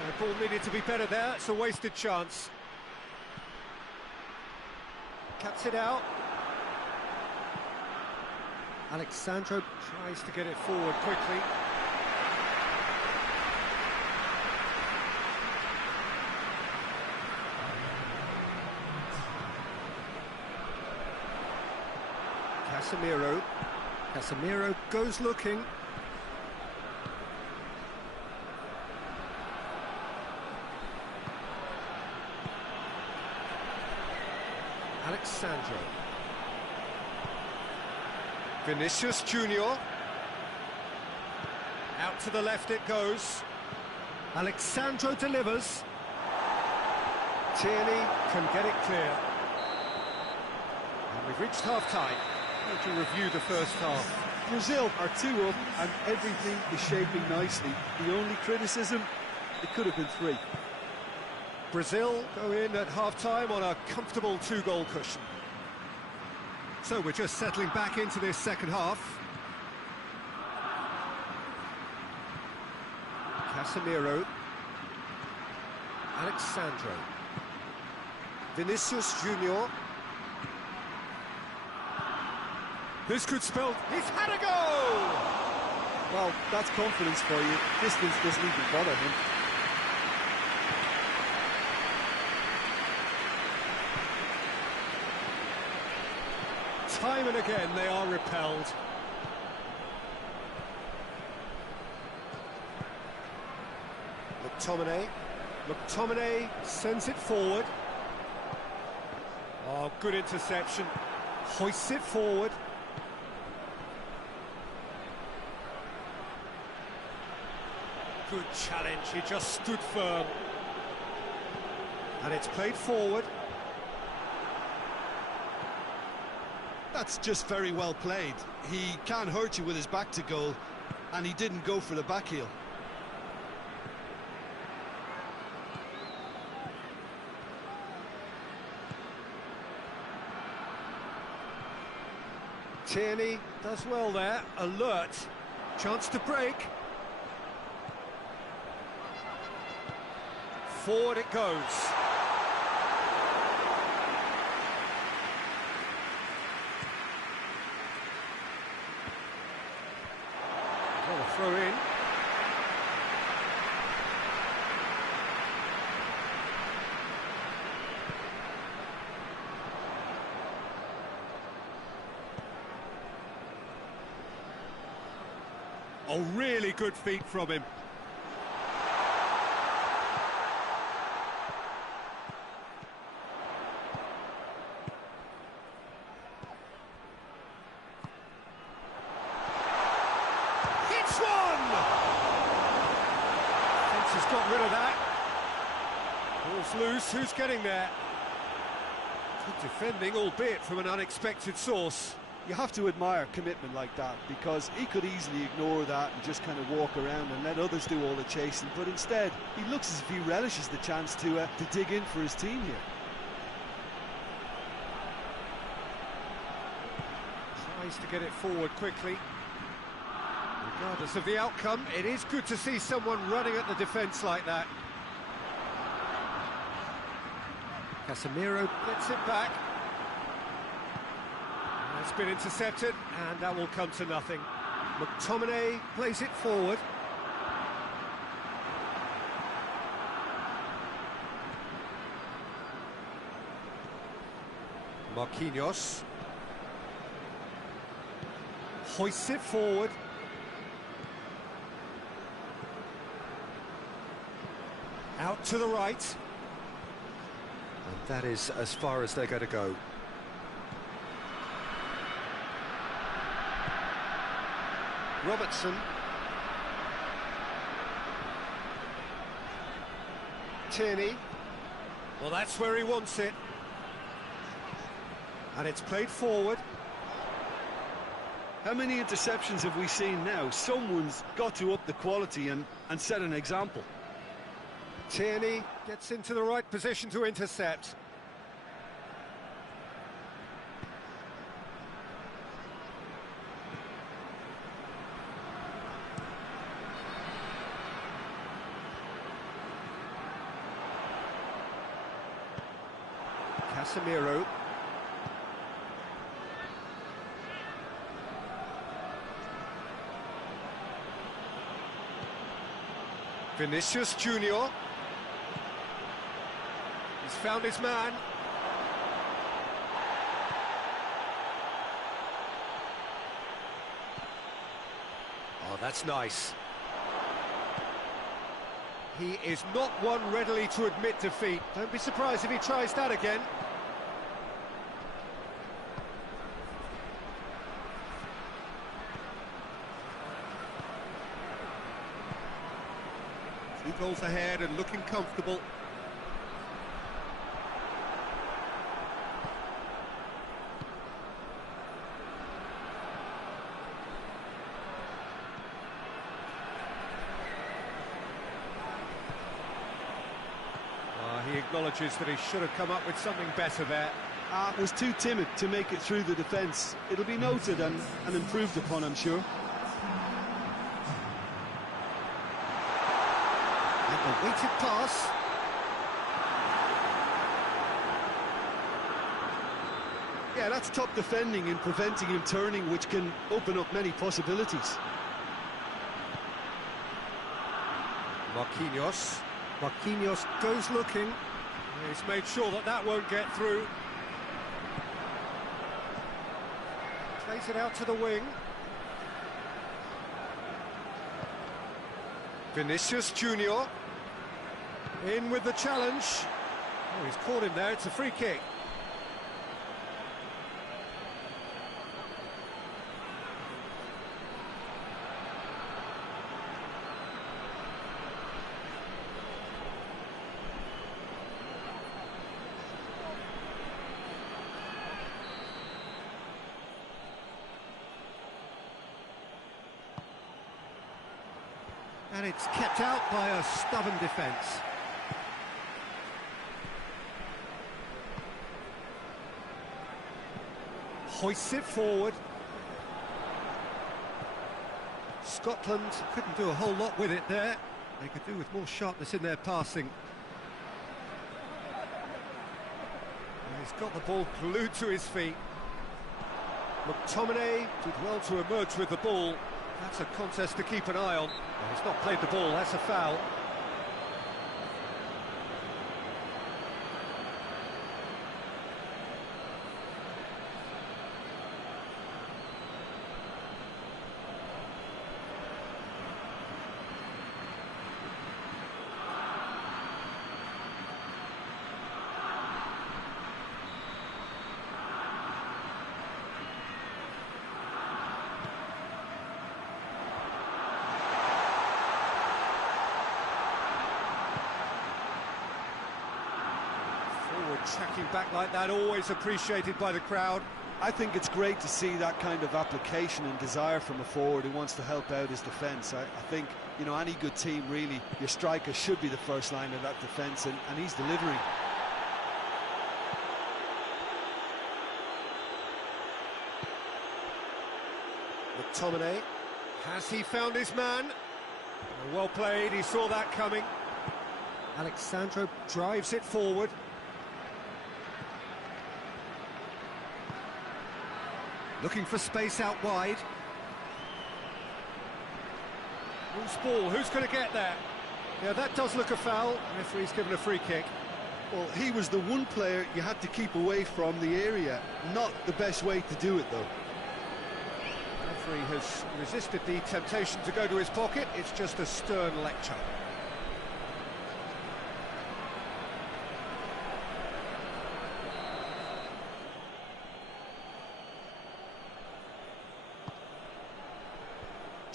The ball needed to be better there. It's a wasted chance. Cuts it out. Alexandro tries to get it forward quickly. Casemiro goes looking. Alexandro. Vinicius Junior. Out to the left it goes. Alexandro delivers. Tierney can get it clear. And we've reached half-time. To review the first half. Brazil are 2 up and everything is shaping nicely. The only criticism, it could have been 3. Brazil go in at half-time on a comfortable 2-goal cushion. So we're just settling back into this second half. Casemiro. Alexandro. Vinicius Junior. This could spell... He's had a goal! Well, that's confidence for you. Distance doesn't even bother him. Time and again they are repelled. McTominay sends it forward. Oh, good interception. Hoists it forward. Good challenge, he just stood firm. And it's played forward. That's just very well played. He can't hurt you with his back to goal, and he didn't go for the back heel. Tierney does well there, alert. Chance to break. Forward it goes. Well, a throw in. Oh, really good feet from him. Got rid of that. Ball's loose, who's getting there? Good defending, albeit from an unexpected source. You have to admire commitment like that, because he could easily ignore that and just kind of walk around and let others do all the chasing, but instead he looks as if he relishes the chance to dig in for his team here. Tries to get it forward quickly. Regardless of the outcome, it is good to see someone running at the defence like that. Casemiro gets it back. It's been intercepted, and that will come to nothing. McTominay plays it forward. Marquinhos hoists it forward. Out to the right. And that is as far as they're going to go. Robertson. Tierney. Well, that's where he wants it. And it's played forward. How many interceptions have we seen now? Someone's got to up the quality and set an example. Tierney gets into the right position to intercept. Casemiro. Vinicius Junior. He's found his man. Oh, that's nice. He is not one readily to admit defeat. Don't be surprised if he tries that again. Two goals ahead and looking comfortable. He acknowledges that he should have come up with something better there. Was too timid to make it through the defence. It'll be noted and improved upon, I'm sure. And the weighted pass. Yeah, that's top defending and preventing him turning, which can open up many possibilities. Marquinhos. Marquinhos goes looking. He's made sure that that won't get through. Plays it out to the wing. Vinicius Junior. In with the challenge. Oh, he's caught him there, it's a free kick. And it's kept out by a stubborn defence. Hoists it forward. Scotland couldn't do a whole lot with it there. They could do with more sharpness in their passing. And he's got the ball glued to his feet. McTominay did well to emerge with the ball. That's a contest to keep an eye on. Well, he's not played the ball, that's a foul. Tracking back like that, always appreciated by the crowd. I think it's great to see that kind of application and desire from a forward who wants to help out his defence. I think, you know, any good team, really, your striker should be the first line of that defence, and he's delivering. McTominay, has he found his man? Well played, he saw that coming. Alexandro drives it forward. Looking for space out wide. Loose ball, who's going to get there? Yeah, that does look a foul. The referee's given a free kick. Well, he was the one player you had to keep away from the area. Not the best way to do it, though. The referee has resisted the temptation to go to his pocket. It's just a stern lecture.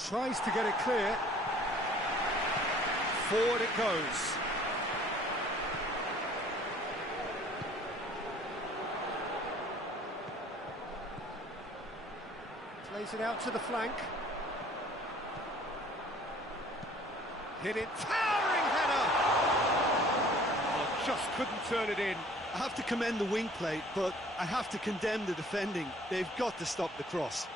Tries to get it clear. Forward it goes. Plays it out to the flank. Hit it, towering header! Oh, just couldn't turn it in. I have to commend the wing play, but I have to condemn the defending. They've got to stop the cross.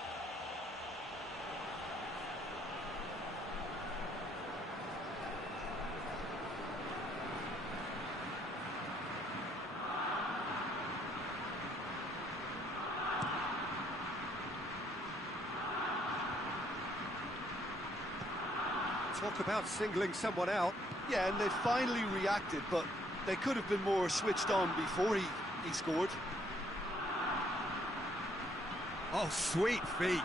Talk about singling someone out. Yeah, and they finally reacted, but they could have been more switched on before he scored. Oh, sweet feet.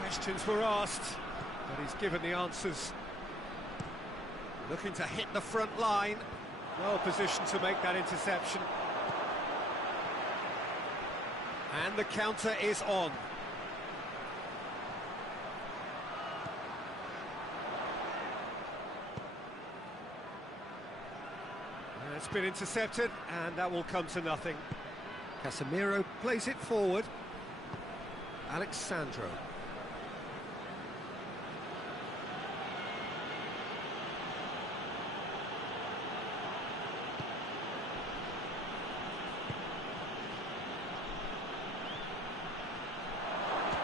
Questions were asked, but he's given the answers. Looking to hit the front line. Well positioned to make that interception. And the counter is on. It's been intercepted, and that will come to nothing. Casemiro plays it forward. Alexandro.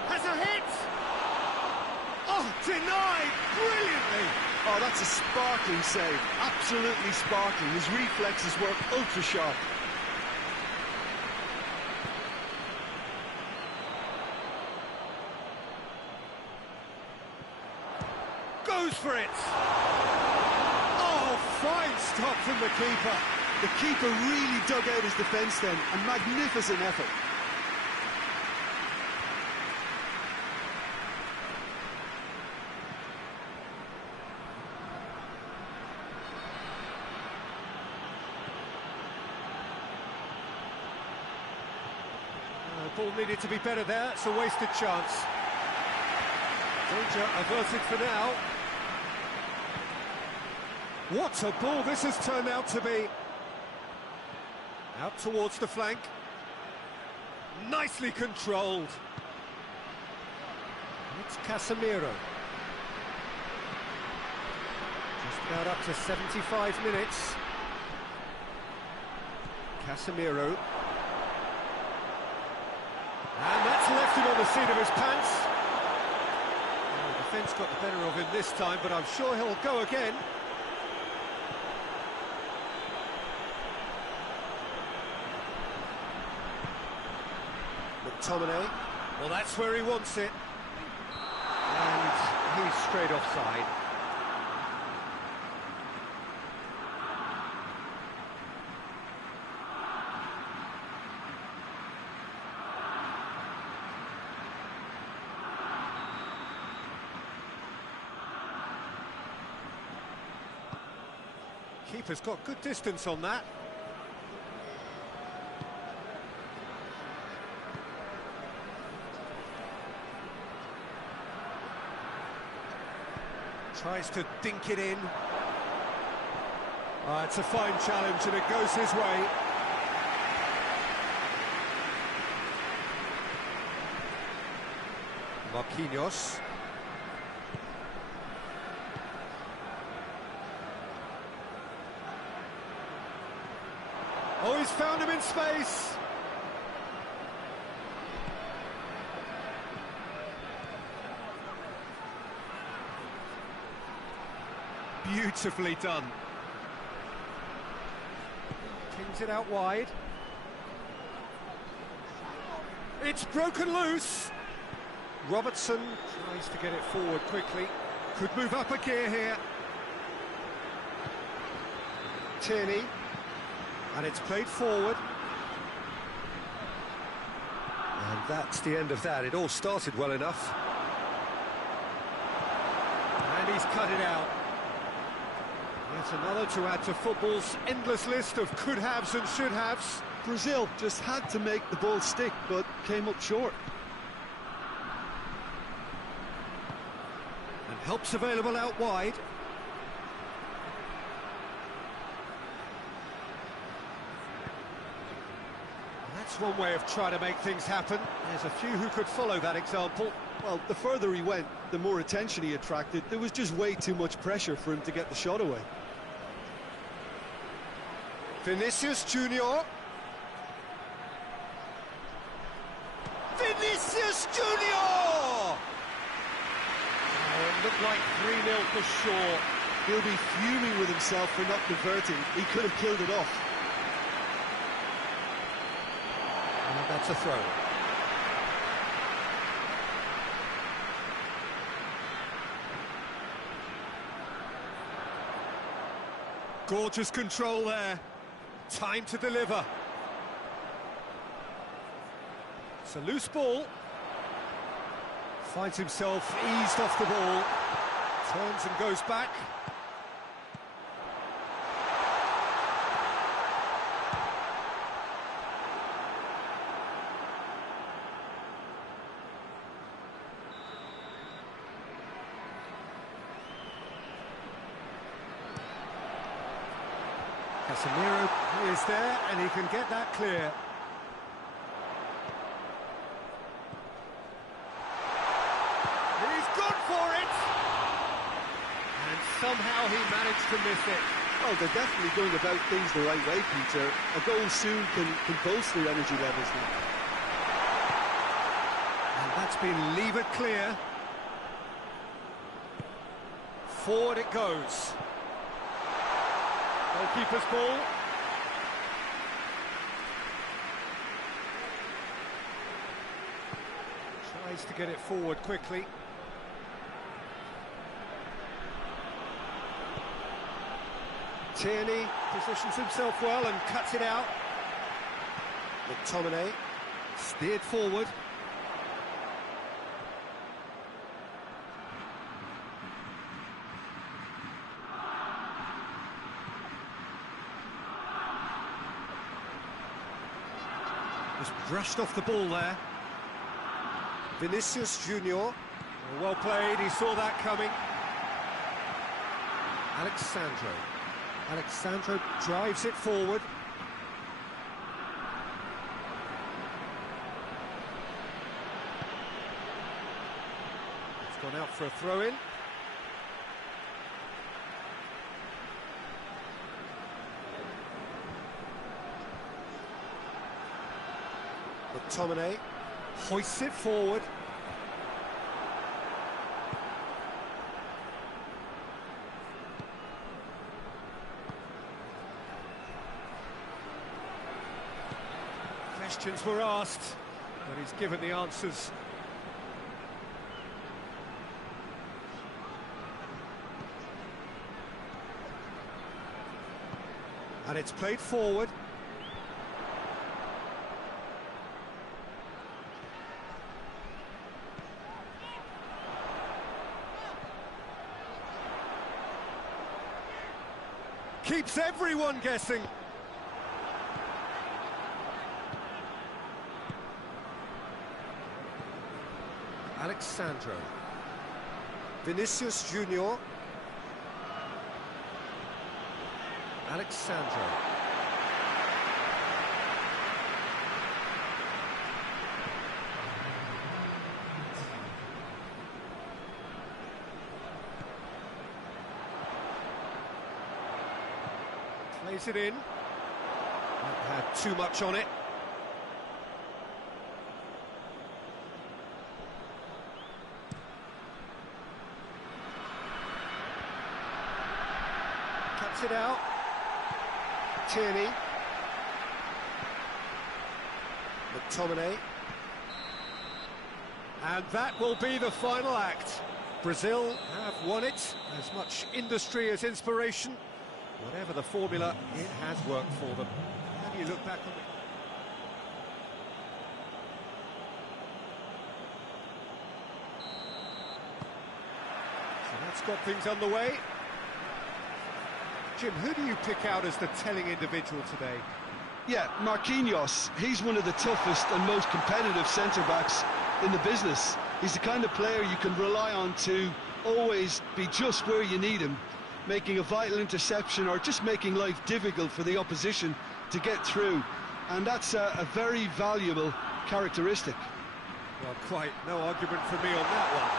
Has a hit! Oh, denied brilliantly! Oh, that's a sparkling save. Absolutely sparkling. His reflexes work ultra sharp. Goes for it! Oh, fine stop from the keeper. The keeper really dug out his defence then. A magnificent effort. Ball needed to be better there, it's a wasted chance. Danger averted for now. What a ball this has turned out to be. Out towards the flank. Nicely controlled. It's Casemiro. Just about up to 75 minutes. Casemiro. And that's left him on the seat of his pants. Well, the defence got the better of him this time, but I'm sure he'll go again. McTominay. Well, that's where he wants it. And he's straight offside. Keeper's got good distance on that. Tries to dink it in. It's a fine challenge and it goes his way. Marquinhos. Oh, he's found him in space. Beautifully done. Pings it out wide. It's broken loose. Robertson tries to get it forward quickly. Could move up a gear here. Tierney. And it's played forward. And that's the end of that. It all started well enough. And he's cut it out. Yet another to add to football's endless list of could-haves and should-haves. Brazil just had to make the ball stick, but came up short. And help's available out wide. That's one way of trying to make things happen. There's a few who could follow that example. Well, the further he went, the more attention he attracted. There was just way too much pressure for him to get the shot away. Vinicius Junior. Vinicius Junior! Oh, it looked like 3-0 for sure. He'll be fuming with himself for not converting. He could have killed it off. And that's a throw. Gorgeous control there. Time to deliver. It's a loose ball. Finds himself eased off the ball. Turns and goes back. Casemiro is there, and he can get that clear. He's gone for it! And somehow he managed to miss it. Well, they're definitely going about things the right way, Peter. A goal soon can boost their energy levels now. And that's been levered clear. Forward it goes. Goalkeeper's ball. Tries to get it forward quickly. Tierney positions himself well and cuts it out. McTominay steered forward. Just brushed off the ball there. Vinicius Junior. Well played, he saw that coming. Alexandro drives it forward. It's gone out for a throw-in. McTominay hoists it forward. Questions were asked, but he's given the answers. And it's played forward. Keeps everyone guessing. Alexandro. Vinicius Junior. Alexandro. Plays it in. Not had too much on it. Cuts it out. Tierney. McTominay. And that will be the final act. Brazil have won it. As much industry as inspiration. Whatever the formula, it has worked for them. How do you look back on it? So that's got things underway. Jim, who do you pick out as the telling individual today? Yeah, Marquinhos. He's one of the toughest and most competitive centre-backs in the business. He's the kind of player you can rely on to always be just where you need him, making a vital interception or just making life difficult for the opposition to get through. And that's a very valuable characteristic. Well, quite no argument for me on that one.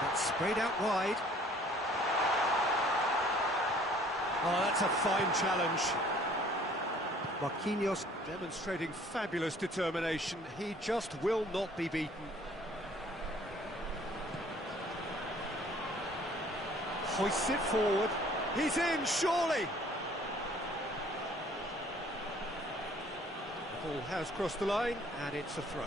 And it's sprayed out wide. Oh, that's a fine challenge. Marquinhos demonstrating fabulous determination. He just will not be beaten. Hoists it forward. He's in, surely! The ball has crossed the line, and it's a throw.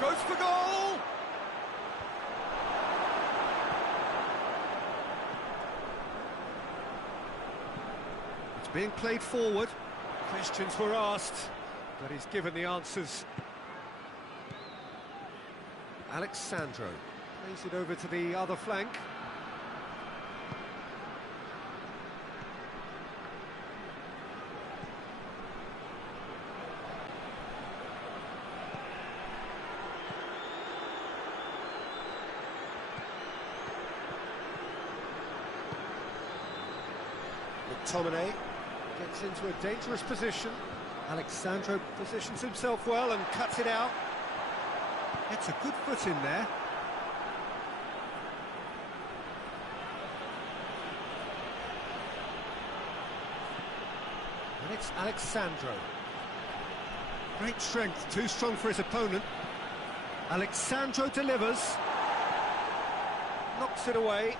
Goes for goal! It's being played forward. Questions were asked, but he's given the answers. Alexandro plays it over to the other flank. McTominay gets into a dangerous position. Alexandro positions himself well and cuts it out. Gets a good foot in there. And it's Alexandro. Great strength, too strong for his opponent. Alexandro delivers. Knocks it away.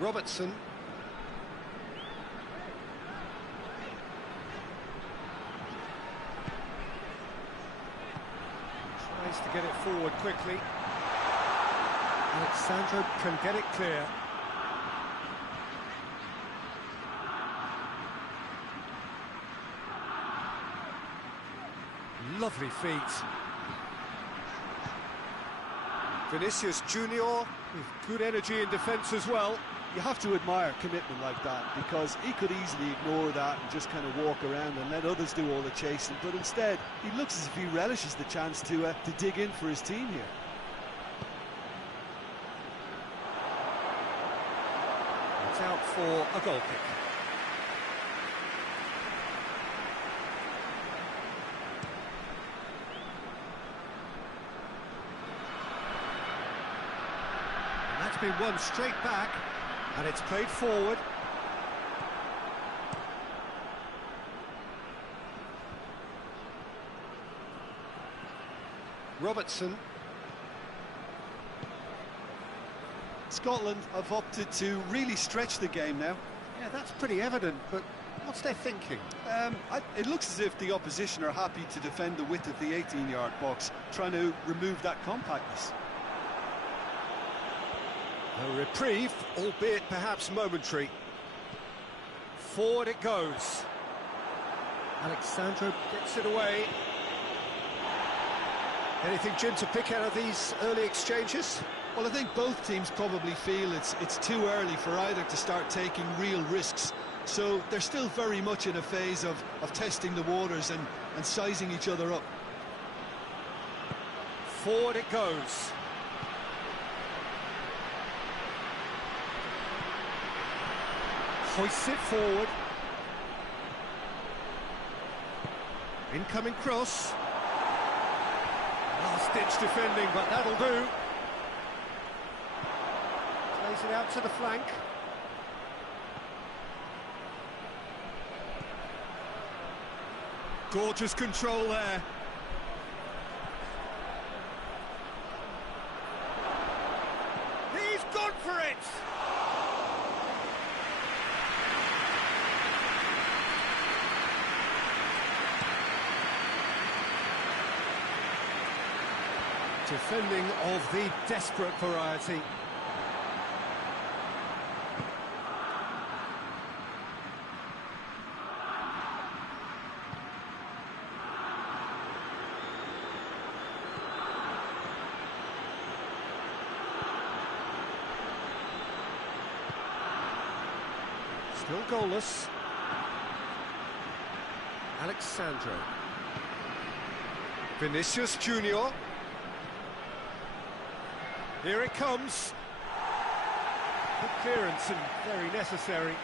Robertson. Tries to get it forward quickly. Alexandro can get it clear. Lovely feet. Vinicius Junior with good energy in defence as well. You have to admire commitment like that, because he could easily ignore that and just kind of walk around and let others do all the chasing, but instead he looks as if he relishes the chance to dig in for his team here. It's out for a goal kick. And that's been won straight back. And it's played forward. Robertson. Scotland have opted to really stretch the game now. Yeah, that's pretty evident, but what's their thinking? It looks as if the opposition are happy to defend the width of the 18-yard box, trying to remove that compactness. A reprieve, albeit perhaps momentary. Forward it goes. Alexandro gets it away. Anything, Jim, to pick out of these early exchanges? Well, I think both teams probably feel it's too early for either to start taking real risks. So they're still very much in a phase of testing the waters and sizing each other up. Forward it goes. Hoists it forward. Incoming cross. Last-ditch defending, but that'll do. Plays it out to the flank. Gorgeous control there. He's gone for it! Defending of the desperate variety. Still goalless. Alexandro. Here it comes. Good clearance and very necessary.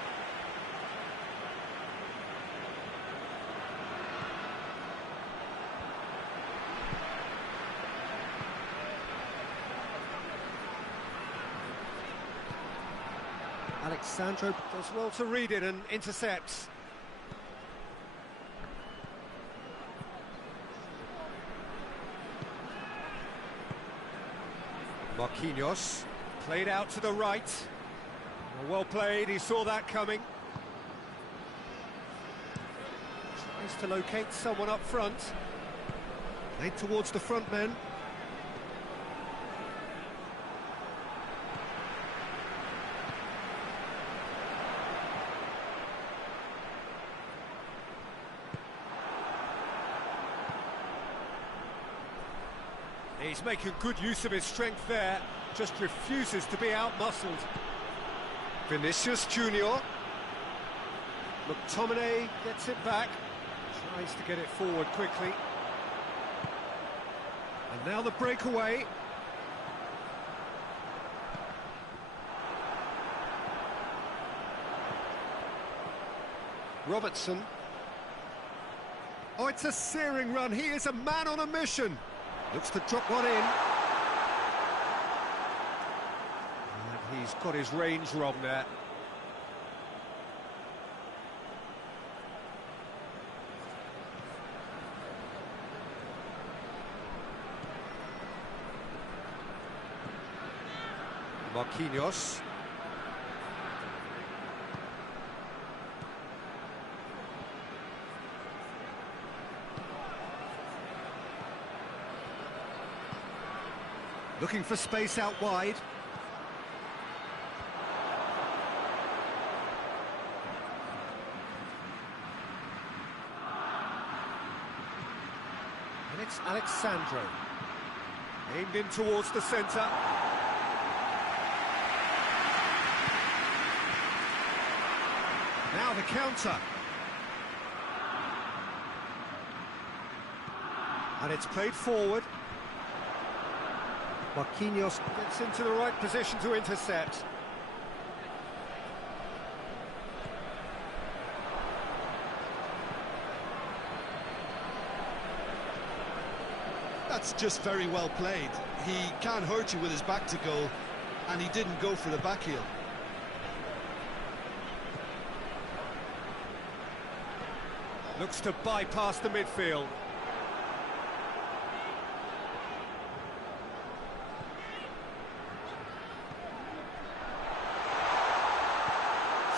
Alexandro does well to read it and intercepts. Marquinhos, played out to the right. Well played, he saw that coming. Tries to locate someone up front. Played towards the front men. He's making good use of his strength there, just refuses to be out-muscled. Vinicius Junior. McTominay gets it back, tries to get it forward quickly. And now the breakaway. Robertson. Oh, it's a searing run. He is a man on a mission. Looks to drop one in. And he's got his range wrong there. Marquinhos. Looking for space out wide. And it's Alexandro. Aimed in towards the centre. Now the counter. And it's played forward. Marquinhos gets into the right position to intercept. That's just very well played. He can't hurt you with his back to goal, and he didn't go for the back heel. Looks to bypass the midfield.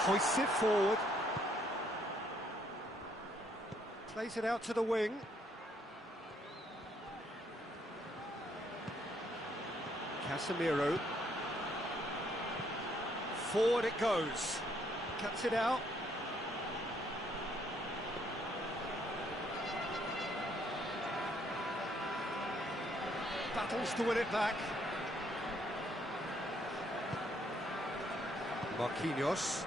Hoists it forward. Plays it out to the wing. Casemiro. Forward it goes. Cuts it out. Battles to win it back. Marquinhos.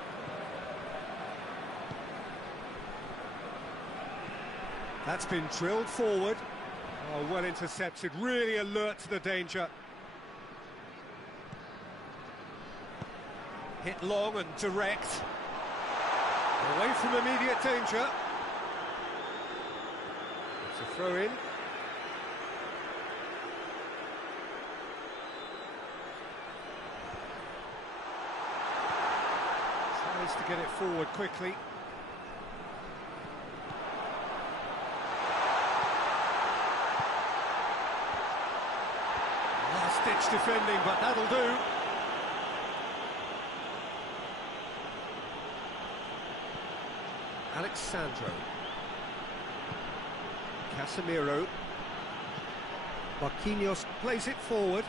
That's been drilled forward. Oh, well intercepted, really alert to the danger. Hit long and direct. Away from immediate danger. It's a throw in. Tries to get it forward quickly. Last-ditch defending, but that'll do. Alexandro. Casemiro. Marquinhos plays it forward.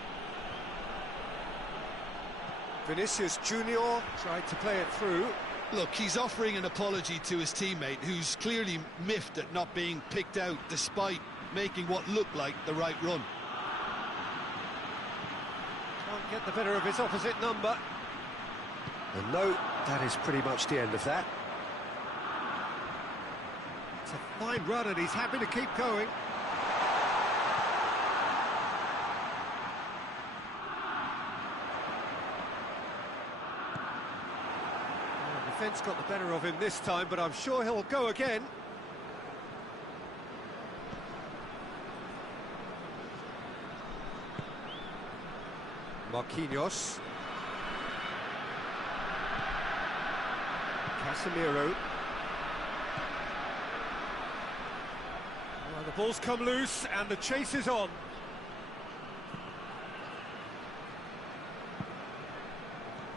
Vinicius Junior tried to play it through. Look, he's offering an apology to his teammate, who's clearly miffed at not being picked out despite making what looked like the right run. Can't get the better of his opposite number. And no, that is pretty much the end of that. It's a fine run and he's happy to keep going. Defence got the better of him this time, but I'm sure he'll go again. Marquinhos. Casemiro. Well, the ball's come loose and the chase is on.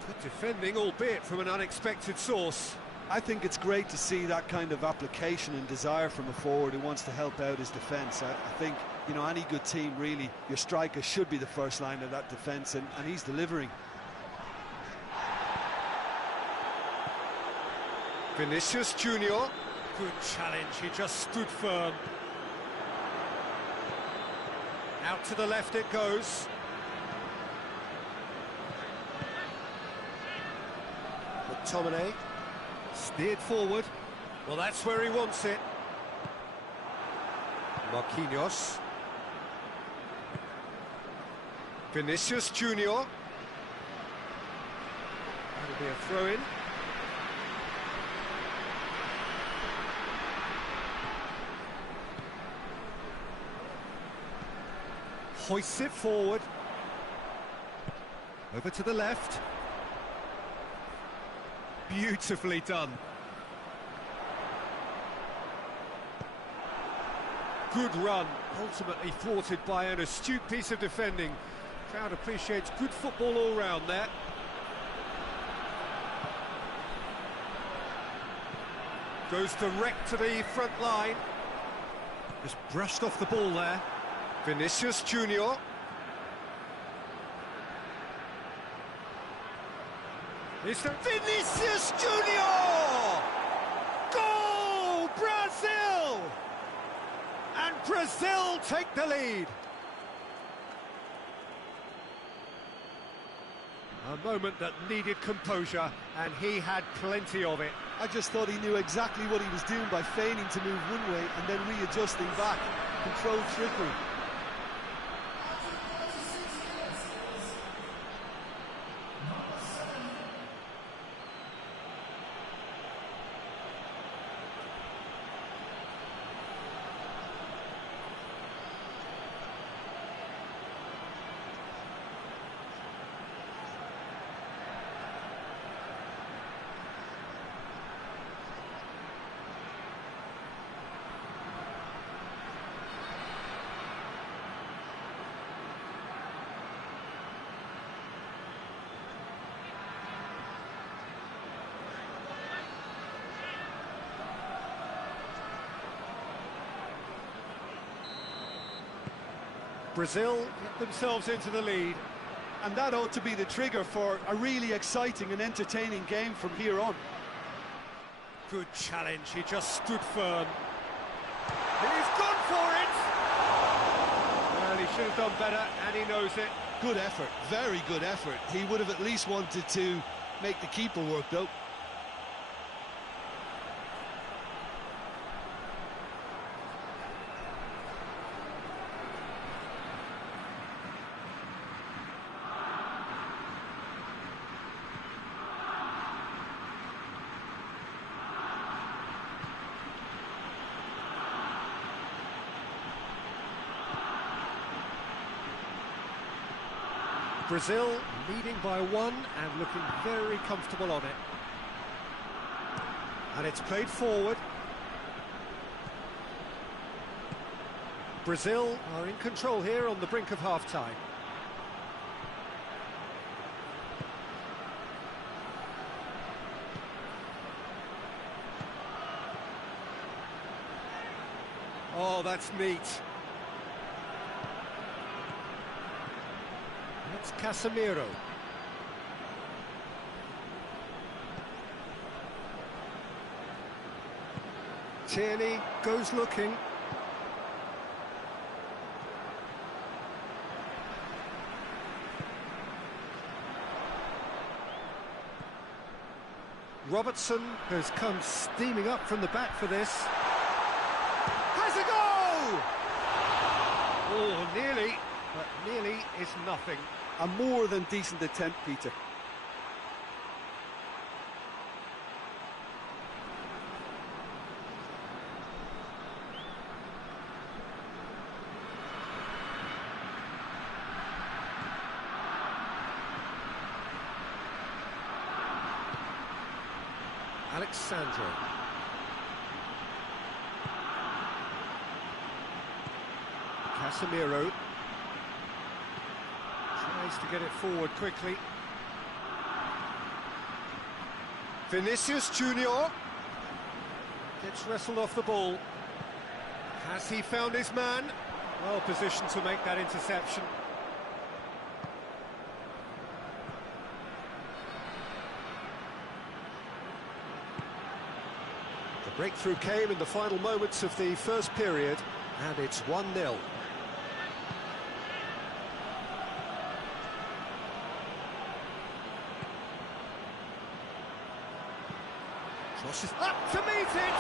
Good defending, albeit from an unexpected source. I think it's great to see that kind of application and desire from a forward who wants to help out his defence. I think, you know, any good team, really, your striker should be the first line of that defence, and he's delivering. Vinicius Junior. Good challenge, he just stood firm. Out to the left it goes. McTominay. Steered forward. Well, that's where he wants it. Marquinhos. Vinicius Junior. That'll be a throw-in. Hoists it forward. Over to the left. Beautifully done. Good run, ultimately thwarted by an astute piece of defending. Crowd appreciates good football all round there. Goes direct to the front line. Just brushed off the ball there. Vinicius Junior. It's the Vinicius Junior! Goal, Brazil! And Brazil take the lead. A moment that needed composure, and he had plenty of it. I just thought he knew exactly what he was doing by feigning to move one way and then readjusting back. Controlled trickery. Brazil get themselves into the lead. And that ought to be the trigger for a really exciting and entertaining game from here on. Good challenge, he just stood firm. He's gone for it! Well, he should have done better, and he knows it. Good effort, very good effort. He would have at least wanted to make the keeper work, though. Brazil leading by one and looking very comfortable on it. And it's played forward. Brazil are in control here on the brink of half-time. Oh, that's neat. It's Casemiro. Tierney goes looking. Robertson has come steaming up from the back for this. Has a goal! Oh, nearly, but nearly is nothing. A more than decent attempt, Peter. Alexandro. Casemiro tries to get it forward quickly. Vinicius Junior gets wrestled off the ball. Has he found his man? Well positioned to make that interception. The breakthrough came in the final moments of the first period, and it's 1-0. Crosses up to meet it!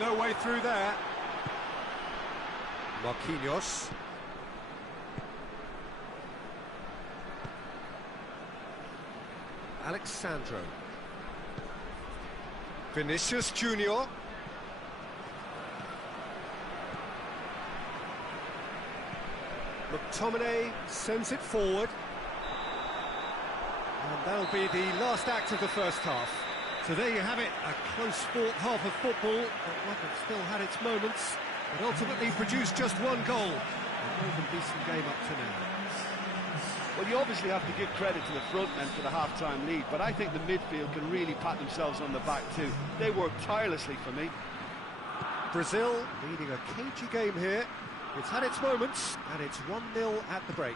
No way through there. Marquinhos. Alexandro. Vinicius Junior. McTominay sends it forward. And that'll be the last act of the first half. So there you have it, a close-fought half of football, but one that still had its moments, but ultimately produced just one goal. A more than decent game up to now. Well, you obviously have to give credit to the front men for the half-time lead, but I think the midfield can really pat themselves on the back too. They worked tirelessly for me. Brazil leading a cagey game here. It's had its moments, and it's 1-0 at the break.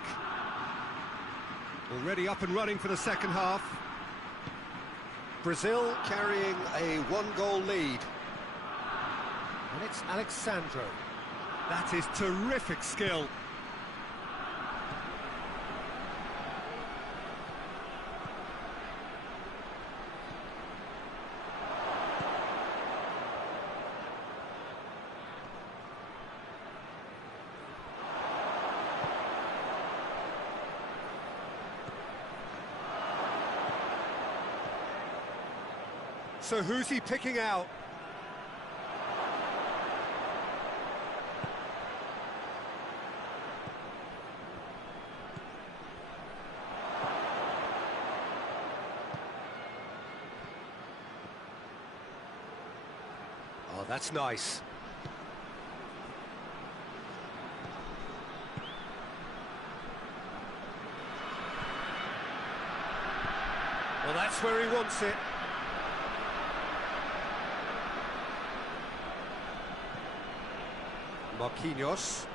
Already up and running for the second half. Brazil carrying a one-goal lead. And it's Alexandro. That is terrific skill. So who's he picking out? Oh, that's nice. Well, that's where he wants it. Marquinhos.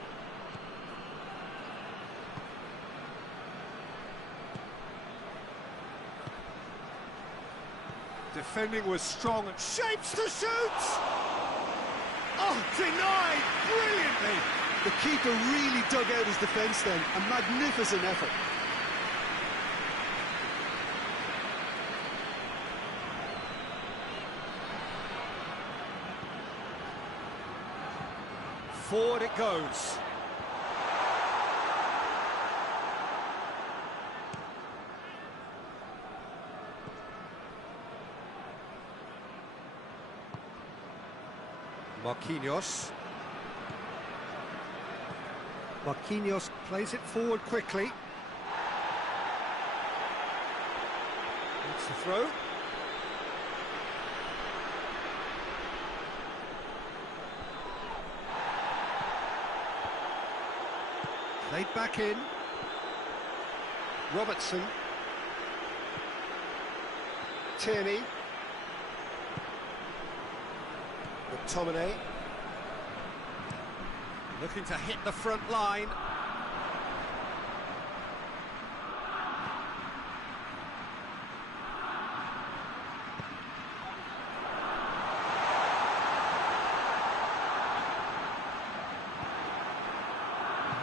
Defending was strong and shapes to shoot! Oh, denied brilliantly! The keeper really dug out his defence then, a magnificent effort. Forward it goes. Marquinhos. Marquinhos plays it forward quickly. That's the throw. Played back in. Robertson. Tierney. McTominay. Looking to hit the front line.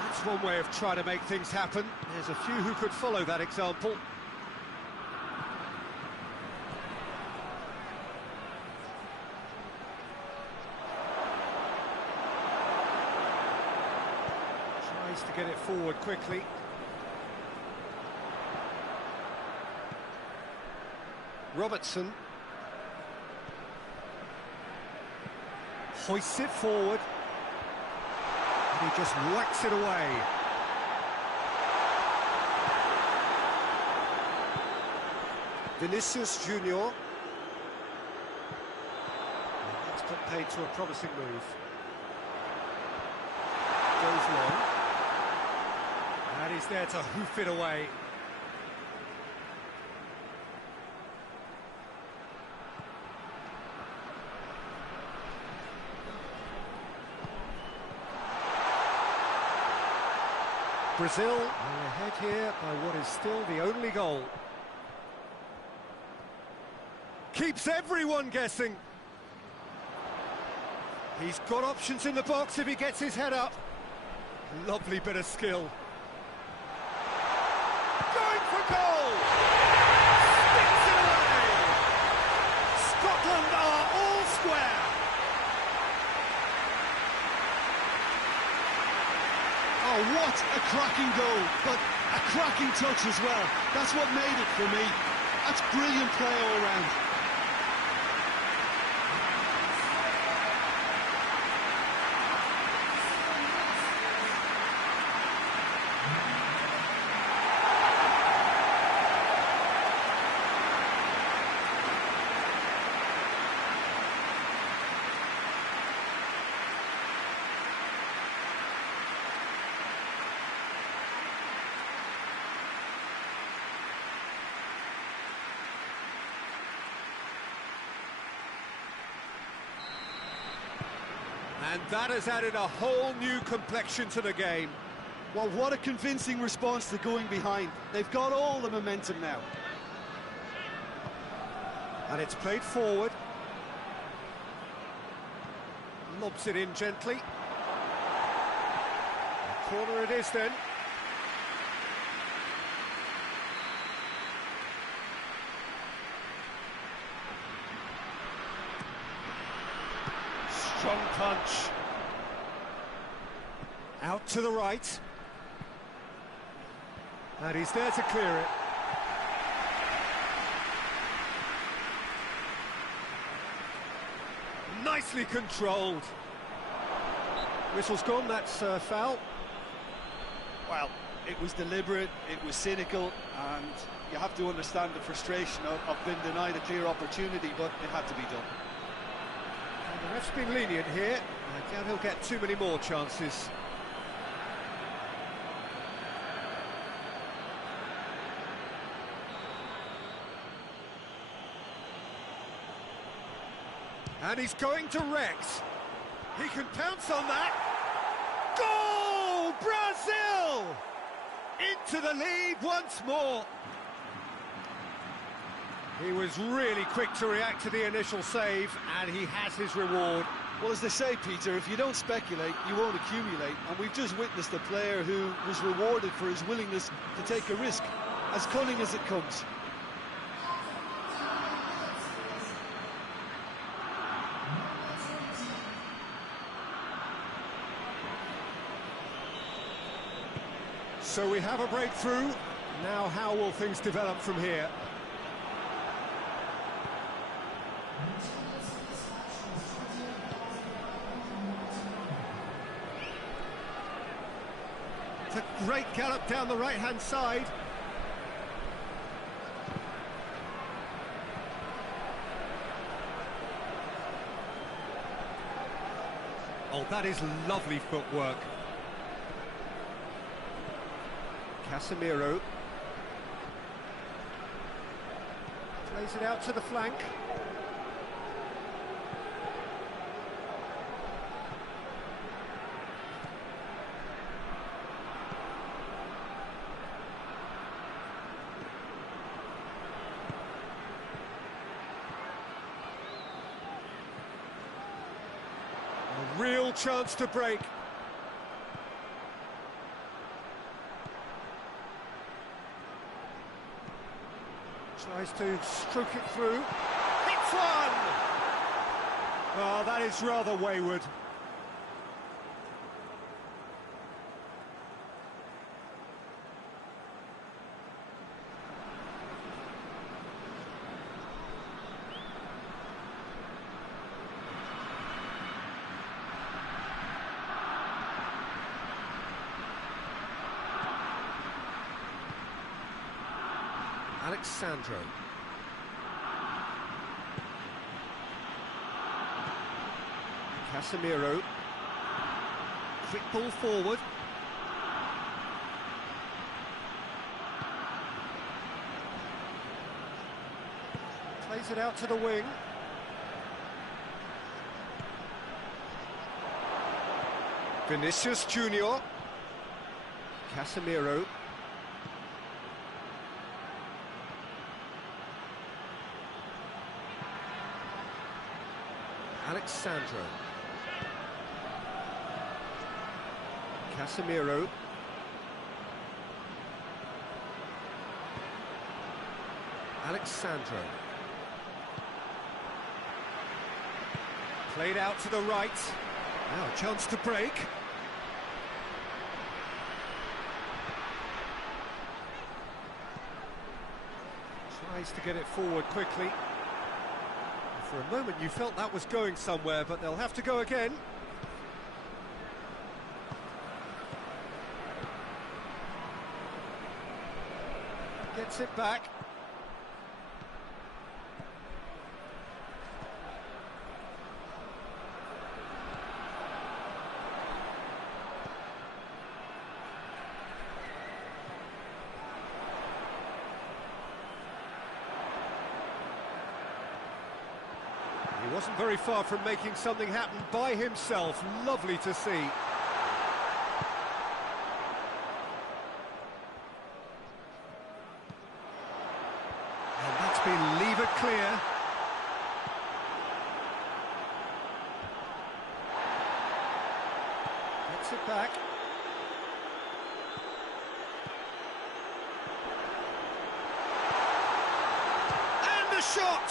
That's one way of trying to make things happen. There's a few who could follow that example. Tries to get it forward quickly. Robertson. Hoists it forward. And he just whacks it away. Vinicius Junior. That's put paid to a promising move. Goes long. And he's there to hoof it away. Brazil are ahead here by what is still the only goal. Keeps everyone guessing. He's got options in the box if he gets his head up. Lovely bit of skill. Going for goal! Sticks it away! Scotland are all square. Oh, what a cracking goal, but a cracking touch as well. That's what made it for me. That's brilliant play all round. And that has added a whole new complexion to the game. Well, what a convincing response to going behind. They've got all the momentum now. And it's played forward. Lobs it in gently. Corner it is then. Strong punch. Out to the right. And he's there to clear it. Nicely controlled. Whistle's gone, that's foul. Well, it was deliberate, it was cynical, and you have to understand the frustration of being denied a clear opportunity, but it had to be done. And the ref's been lenient here. I doubt he'll get too many more chances. And he's going to Rex. He can pounce on that. Goal! Brazil! Into the lead once more. He was really quick to react to the initial save, and he has his reward. Well, as they say, Peter, if you don't speculate, you won't accumulate. And we've just witnessed a player who was rewarded for his willingness to take a risk, as cunning as it comes. So we have a breakthrough. Now how will things develop from here? It's a great gallop down the right-hand side. Oh, that is lovely footwork. Casemiro plays it out to the flank. A real chance to break. Tries to stroke it through. Hits one! Oh, that is rather wayward. Alexandro. Casemiro. Quick ball forward. Plays it out to the wing. Vinicius Junior. Casemiro. Alexandro. Casemiro. Alexandro. Played out to the right. Now a chance to break. Tries to get it forward quickly. For a moment you felt that was going somewhere, but they'll have to go again. Gets it back. He wasn't very far from making something happen by himself. Lovely to see. And that's been levered clear. Gets it back. And the shot!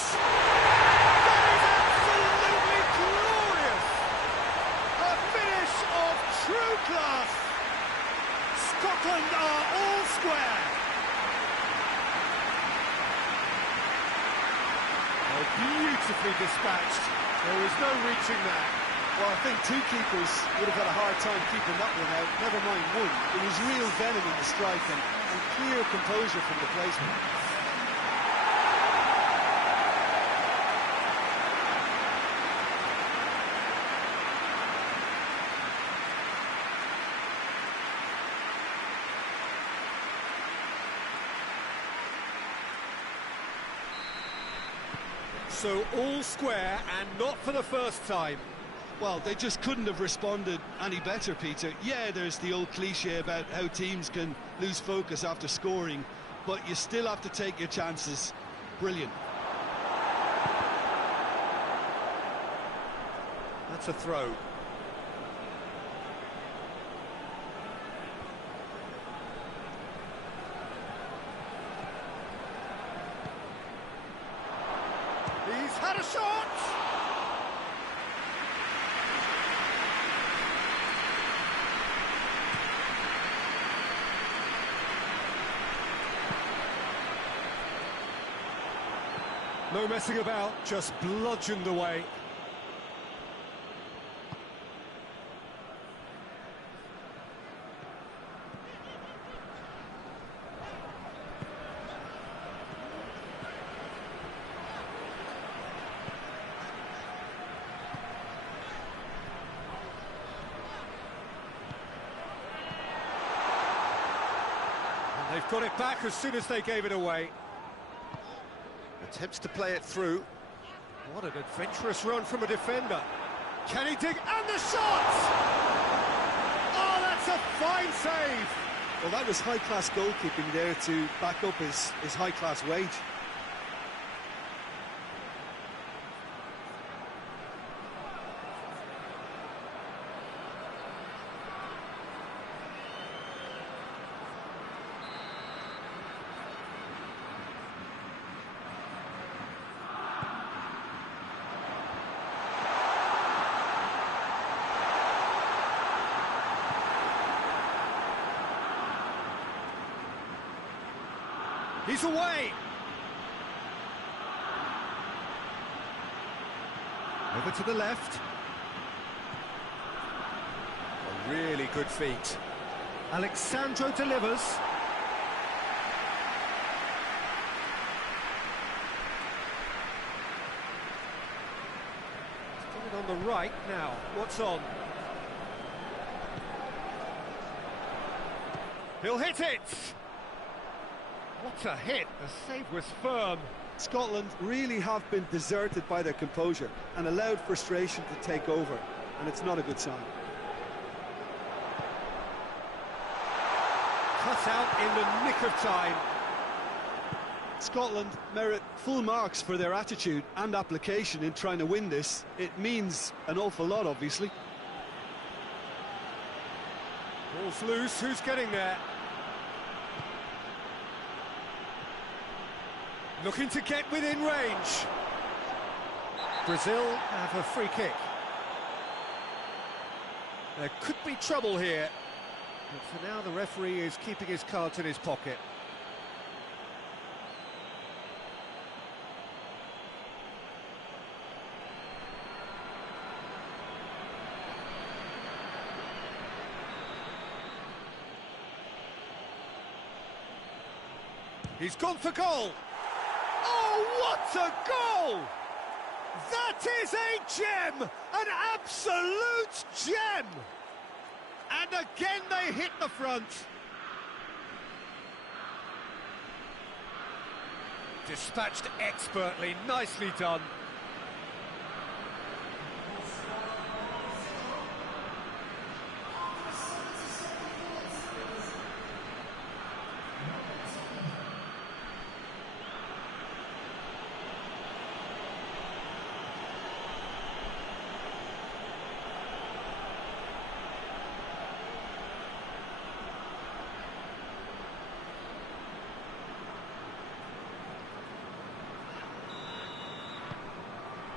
True class! Scotland are all square! Oh, beautifully dispatched. There was no reaching that. Well, I think two keepers would have had a hard time keeping that one out, never mind one. It was real venom in the strike and clear composure from the placement. So all square, and not for the first time. Well, they just couldn't have responded any better, Peter. Yeah, there's the old cliche about how teams can lose focus after scoring, but you still have to take your chances. Brilliant. That's a throw. He's had a shot! No messing about, just bludgeoned away. They've got it back as soon as they gave it away. Attempts to play it through. What an adventurous run from a defender. Can he dig? And the shot! Oh, that's a fine save! Well, that was high-class goalkeeping there to back up his high-class wage. He's away! Over to the left. A really good feat. Alexandro delivers. Still On the right now, what's on? He'll hit it! What a hit, the save was firm. Scotland really have been deserted by their composure and allowed frustration to take over, and it's not a good sign. Cut out in the nick of time. Scotland merit full marks for their attitude and application in trying to win this. It means an awful lot, obviously. Ball's loose, who's getting there? Looking to get within range. Brazil have a free kick. There could be trouble here, but for now the referee is keeping his cards in his pocket. He's gone for goal! Oh, what a goal! That is a gem! An absolute gem! And again they hit the front. Dispatched expertly, nicely done.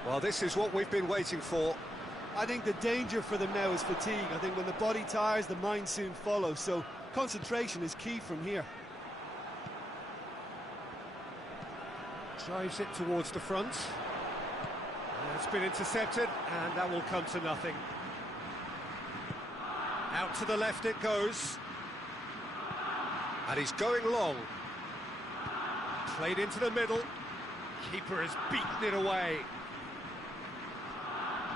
Well, this is what we've been waiting for. I think the danger for them now is fatigue. I think when the body tires, the mind soon follows, so concentration is key from here. Drives it towards the front. It's been intercepted, and that will come to nothing. Out to the left it goes. And he's going long. Played into the middle. Keeper has beaten it away.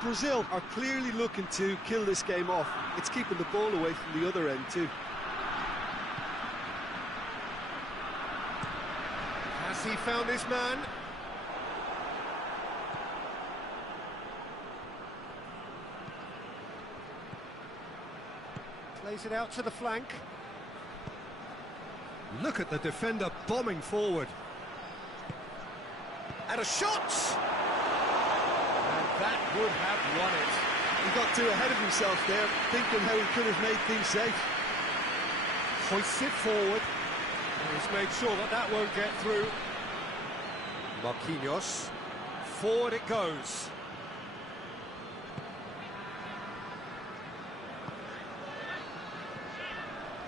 Brazil are clearly looking to kill this game off. It's keeping the ball away from the other end too. Has he found his man? Plays it out to the flank. Look at the defender bombing forward. And a shot! That would have won it. He got too ahead of himself there, thinking how he could have made things safe. Hoists it forward. He's made sure that that won't get through. Marquinhos. Forward it goes.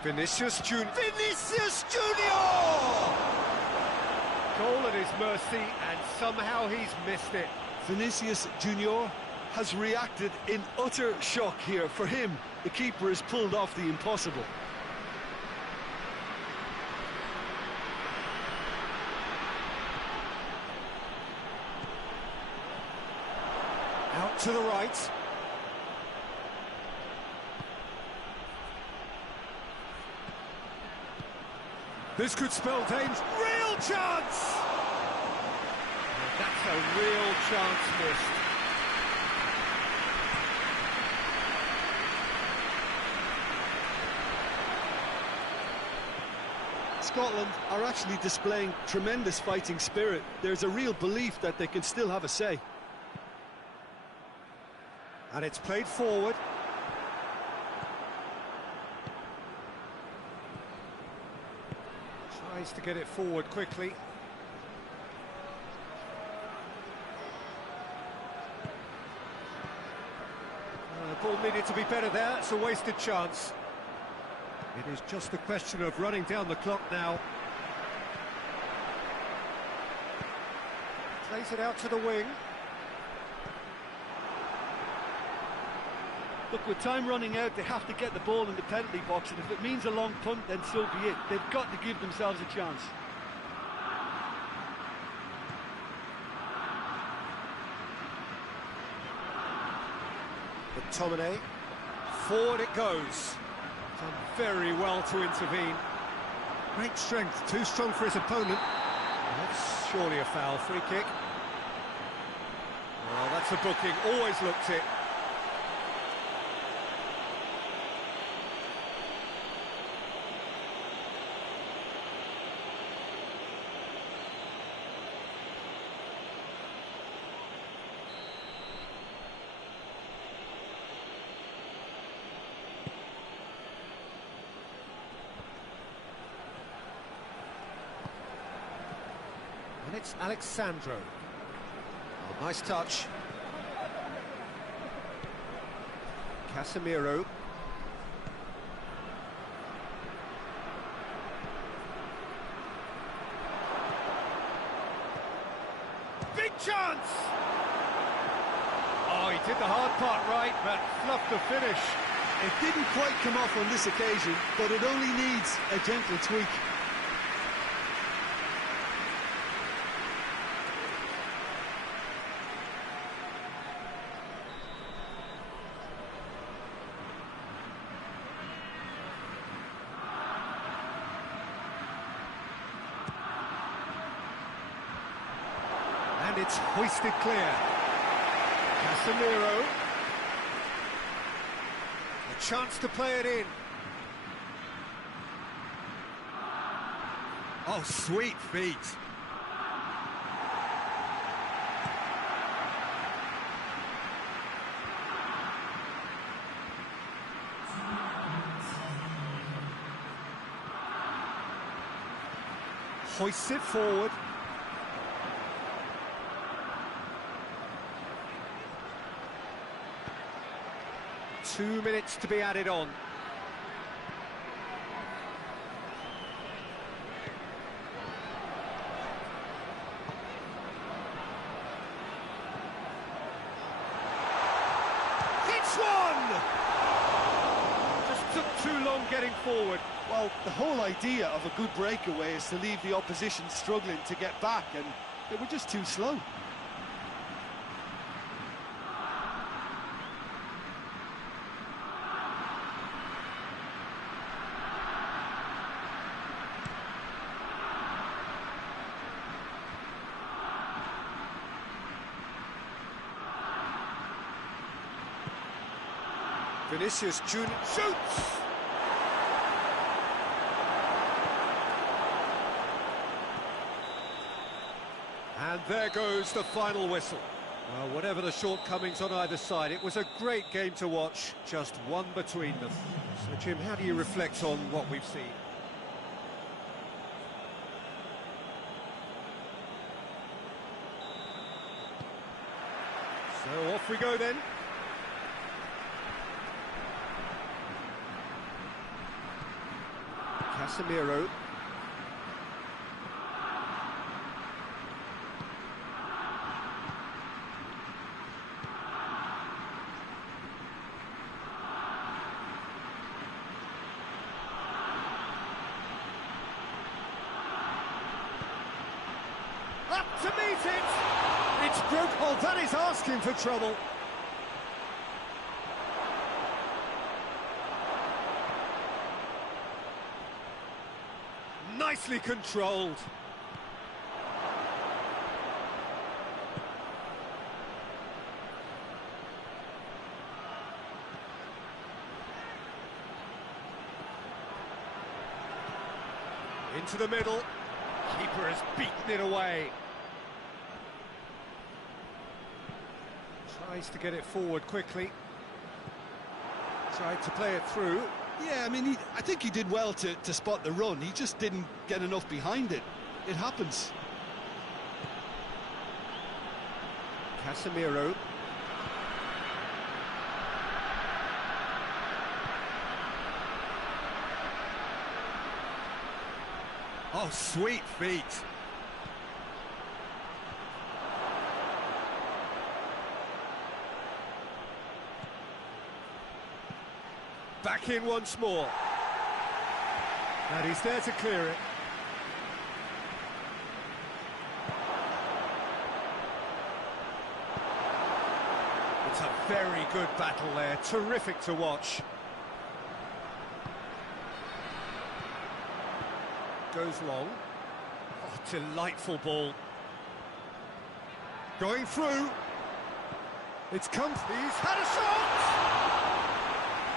Vinicius Junior. Vinicius Junior! Goal at his mercy, and somehow he's missed it. Vinicius Junior has reacted in utter shock here. For him, the keeper has pulled off the impossible. Out to the right. This could spell danger. Real chance! That's a real chance missed. Scotland are actually displaying tremendous fighting spirit. There's a real belief that they can still have a say. And it's played forward. Tries to get it forward quickly. The ball needed to be better there. It's a wasted chance. It is just a question of running down the clock now. Plays it out to the wing. Look, with time running out, they have to get the ball in the penalty box, and if it means a long punt, then so be it. They've got to give themselves a chance. McTominay. Forward it goes. Done very well to intervene. Great strength, too strong for his opponent. That's surely a foul. Free kick. Well, that's a booking. Always looked it. And it's Alexandro. Oh, nice touch. Casemiro. Big chance! Oh, he did the hard part right, but fluffed the finish. It didn't quite come off on this occasion, but it only needs a gentle tweak. And it's hoisted clear. Casemiro. A chance to play it in. Oh, sweet feet. Hoists it forward. Two minutes to be added on. Hits one! Just took too long getting forward. Well, the whole idea of a good breakaway is to leave the opposition struggling to get back, and they were just too slow. Vinicius Junior shoots! And there goes the final whistle. Well, whatever the shortcomings on either side, it was a great game to watch, just one between them. So, Jim, how do you reflect on what we've seen? So, off we go then. Casemiro. Up to meet it! It's broke. Oh, that is asking for trouble. Nicely controlled. Into the middle. Keeper has beaten it away. Tries to get it forward quickly. Tried to play it through. Yeah, I mean, I think he did well to spot the run. He just didn't get enough behind it. It happens. Casemiro. Oh, sweet feet. Back in once more. And he's there to clear it. It's a very good battle there, terrific to watch. Goes long. Oh, delightful ball. Going through. It's come. He's had a shot!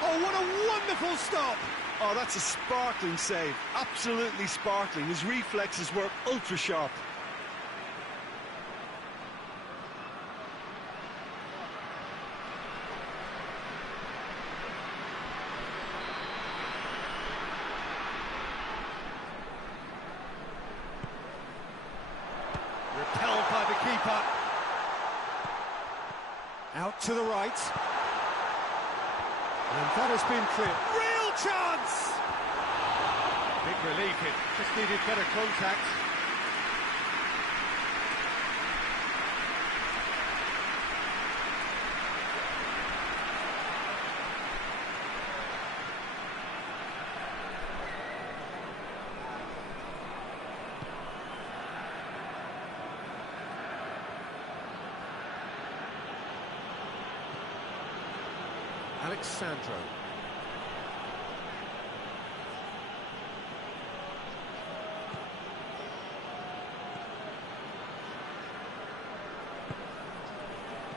Oh, what a wonderful stop! Oh, that's a sparkling save. Absolutely sparkling. His reflexes were ultra sharp. Repelled by the keeper. Out to the right. And that has been clear. Real chance! Big relief, it just needed better contact. Alexandro.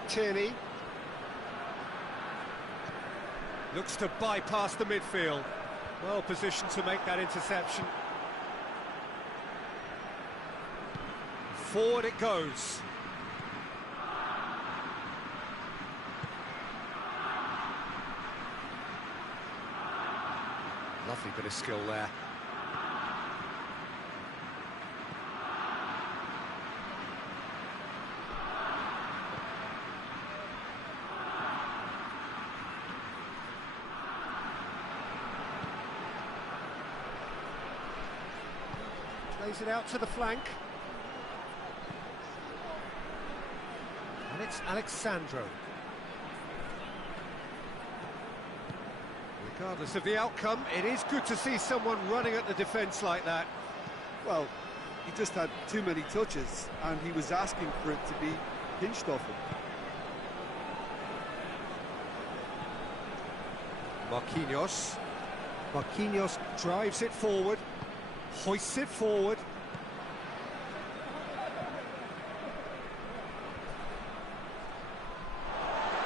Tierney. Looks to bypass the midfield. Well positioned to make that interception. Forward it goes. Lovely bit of skill there. Plays it out to the flank. And it's Alexandro. Regardless of the outcome, it is good to see someone running at the defence like that. Well, he just had too many touches, and he was asking for it to be pinched off him. Marquinhos. Marquinhos drives it forward, hoists it forward.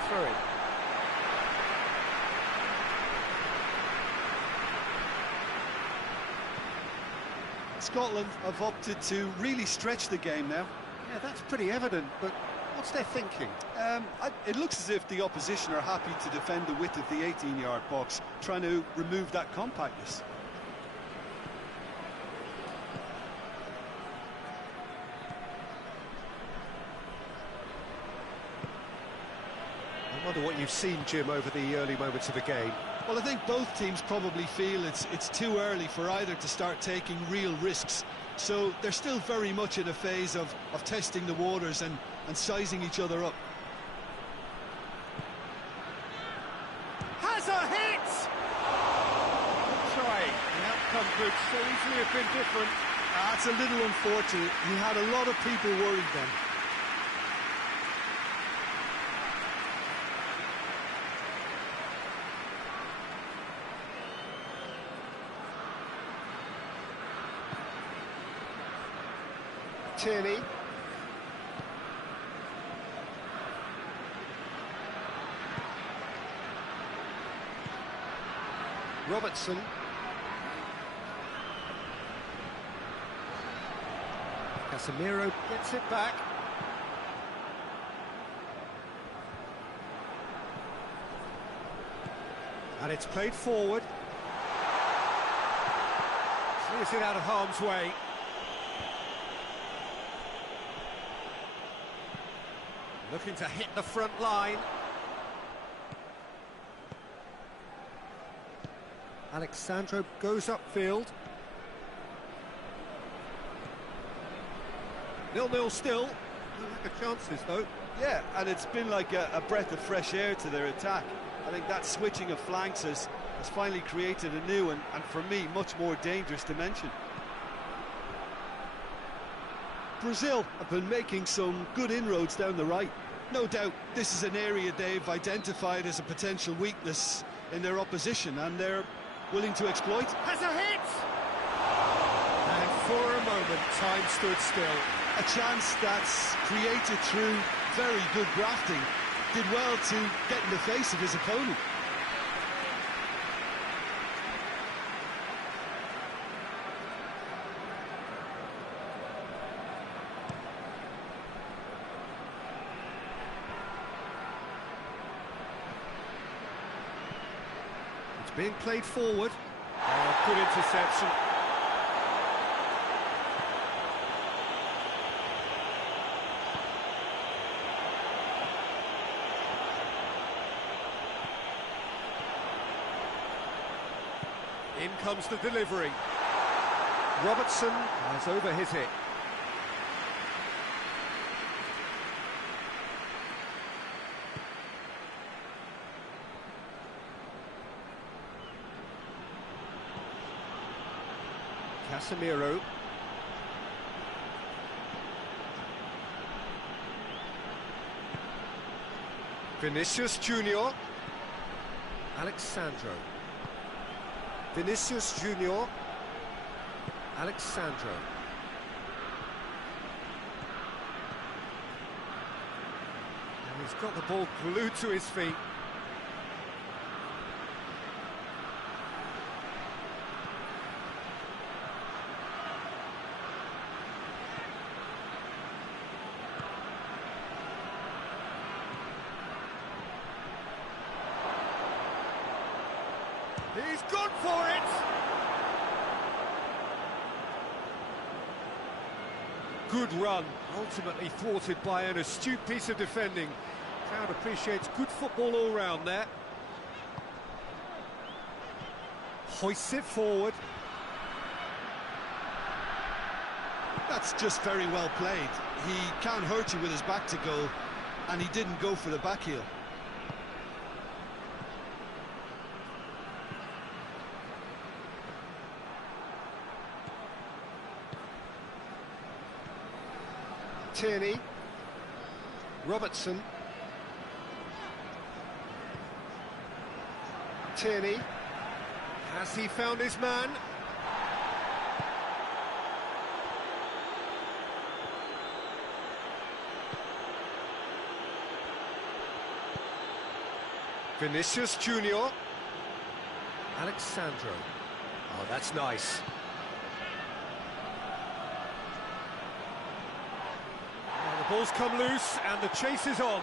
Through it. Scotland have opted to really stretch the game now. Yeah, that's pretty evident, but what's their thinking? It looks as if the opposition are happy to defend the width of the 18-yard box, trying to remove that compactness. I wonder what you've seen, Jim, over the early moments of the game. Well, I think both teams probably feel it's too early for either to start taking real risks. So they're still very much in a phase of testing the waters and sizing each other up. Has a hit! Try. The outcome could so easily have been different. That's a little unfortunate. He had a lot of people worried then. Tierney. Robertson. Casemiro gets it back. And it's played forward. Clears it out of harm's way. Looking to hit the front line. Alexandro goes upfield. 0-0 still. No lack of chances though. Yeah, and it's been like a breath of fresh air to their attack. I think that switching of flanks has finally created a new and for me, much more dangerous dimension. Brazil have been making some good inroads down the right. No doubt this is an area they've identified as a potential weakness in their opposition, and they're willing to exploit. Has a hit! And for a moment, time stood still. A chance that's created through very good grafting. Did well to get in the face of his opponent. It's being played forward. Oh, good interception. In comes the delivery. Robertson has over his hit. Casemiro. Vinicius Junior. Alexandro. Vinicius Junior. Alexandro. And he's got the ball glued to his feet. He's gone for it! Good run, ultimately thwarted by an astute piece of defending. Crowd appreciates good football all round there. Hoists it forward. That's just very well played. He can't hurt you with his back to goal, and he didn't go for the back heel. Tierney. Robertson. Tierney. Has he found his man? Vinicius Junior. Alexandro. Oh, that's nice. The ball's come loose and the chase is on.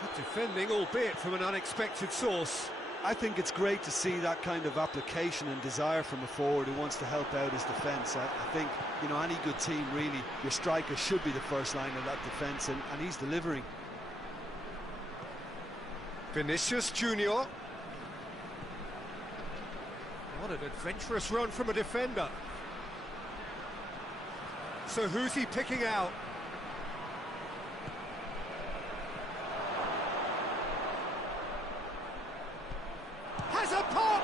Good defending, albeit from an unexpected source. I think it's great to see that kind of application and desire from a forward who wants to help out his defence. I think, you know, any good team, really, your striker should be the first line of that defence, and he's delivering. Vinicius Junior. What an adventurous run from a defender. So who's he picking out? Has a pop!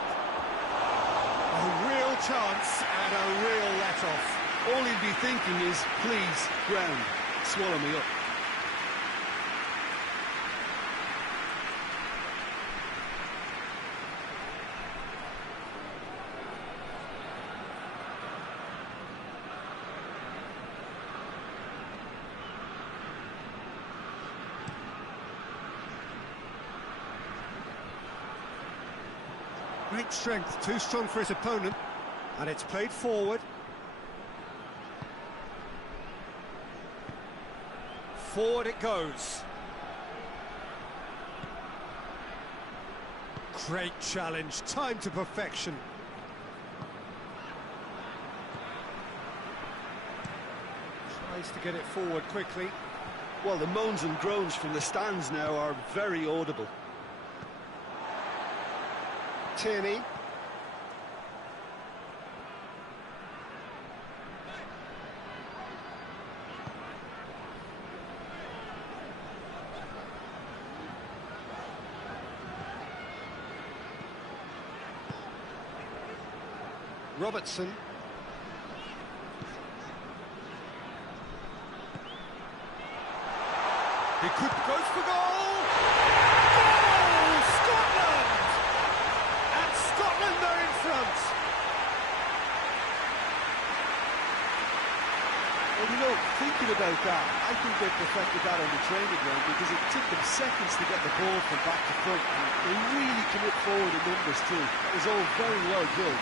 A real chance and a real let-off. All he'd be thinking is, please, ground, swallow me up. Great strength, too strong for his opponent, and it's played forward. Forward it goes. Great challenge, time to perfection. Tries to get it forward quickly. Well, the moans and groans from the stands now are very audible. Tierney. Robertson. He could goes for goal! Goal! Scotland! And Scotland are in front. Well, you know, thinking about that, I think they perfected that on the training ground because it took them seconds to get the ball from back to front. And they really commit forward in numbers too. It was all very well drilled.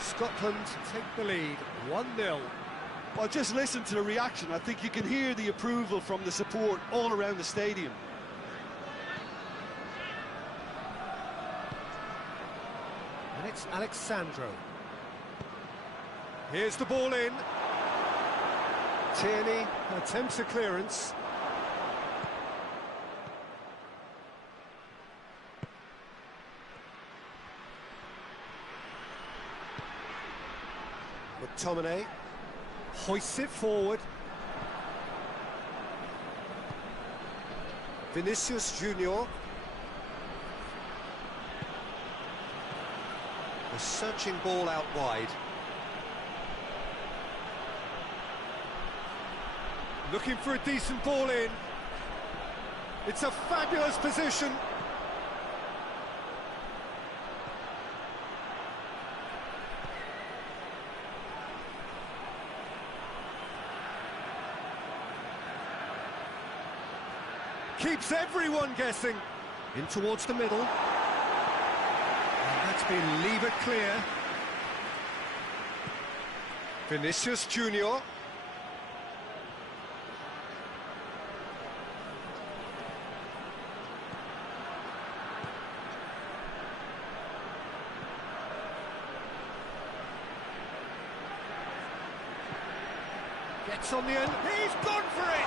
Scotland take the lead, 1-0. Well, just listen to the reaction. I think you can hear the approval from the support all around the stadium. And it's Alexandro. Here's the ball in. Tierney attempts a clearance. McTominay hoists it forward. Vinicius Junior. A searching ball out wide. Looking for a decent ball in. It's a fabulous position. Keeps everyone guessing. In towards the middle. And that's been levered clear. Vinicius Junior. Gets on the end. He's gone for it!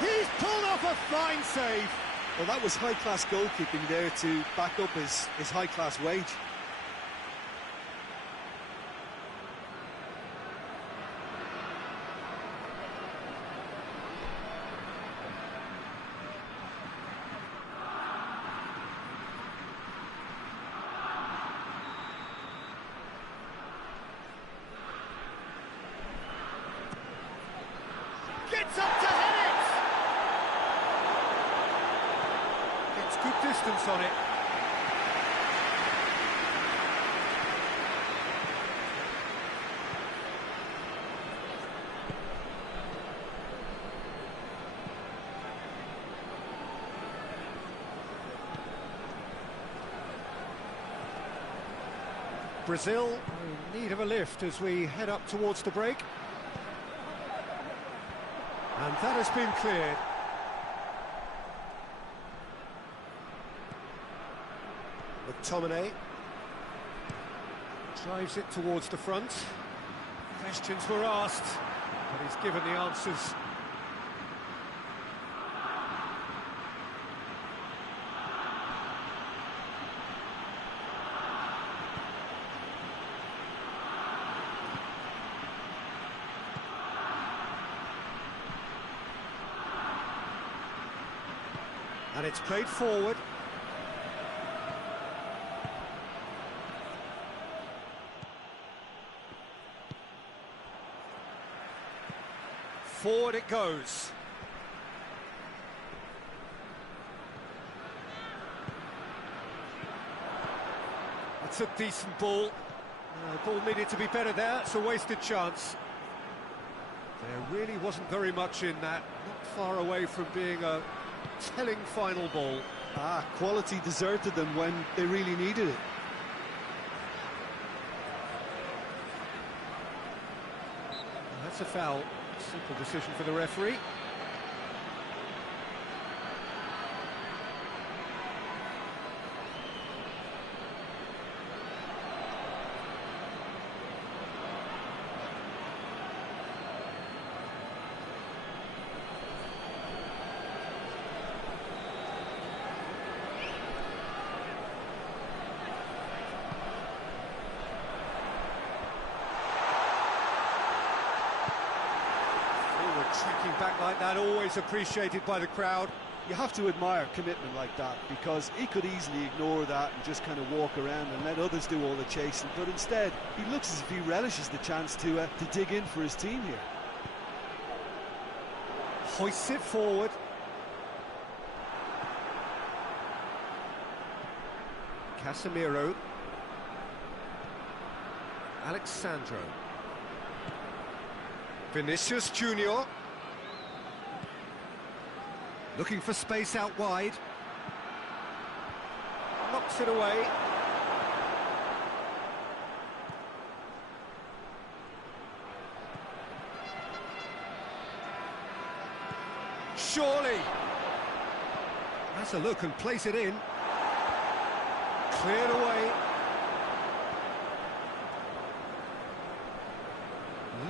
He's pulled off a fine save. Well, that was high-class goalkeeping there to back up his high-class wage. Gets up to head it! Gets good distance on it. Brazil in need of a lift as we head up towards the break. And that has been cleared. McTominay drives it towards the front. Questions were asked, but he's given the answers. And it's played forward. Forward it goes. It's a decent ball. Ball needed to be better there. It's a wasted chance. There really wasn't very much in that. Not far away from being a telling final ball. Quality deserted them when they really needed it. That's a foul. Simple decision for the referee. back like that, always appreciated by the crowd. You have to admire commitment like that, because he could easily ignore that and just kind of walk around and let others do all the chasing, but instead he looks as if he relishes the chance to dig in for his team here. Hoists it forward. Casemiro. Alexandro. Vinicius Junior. Looking for space out wide. Knocks it away. Surely. Has a look and plays it in. Cleared away.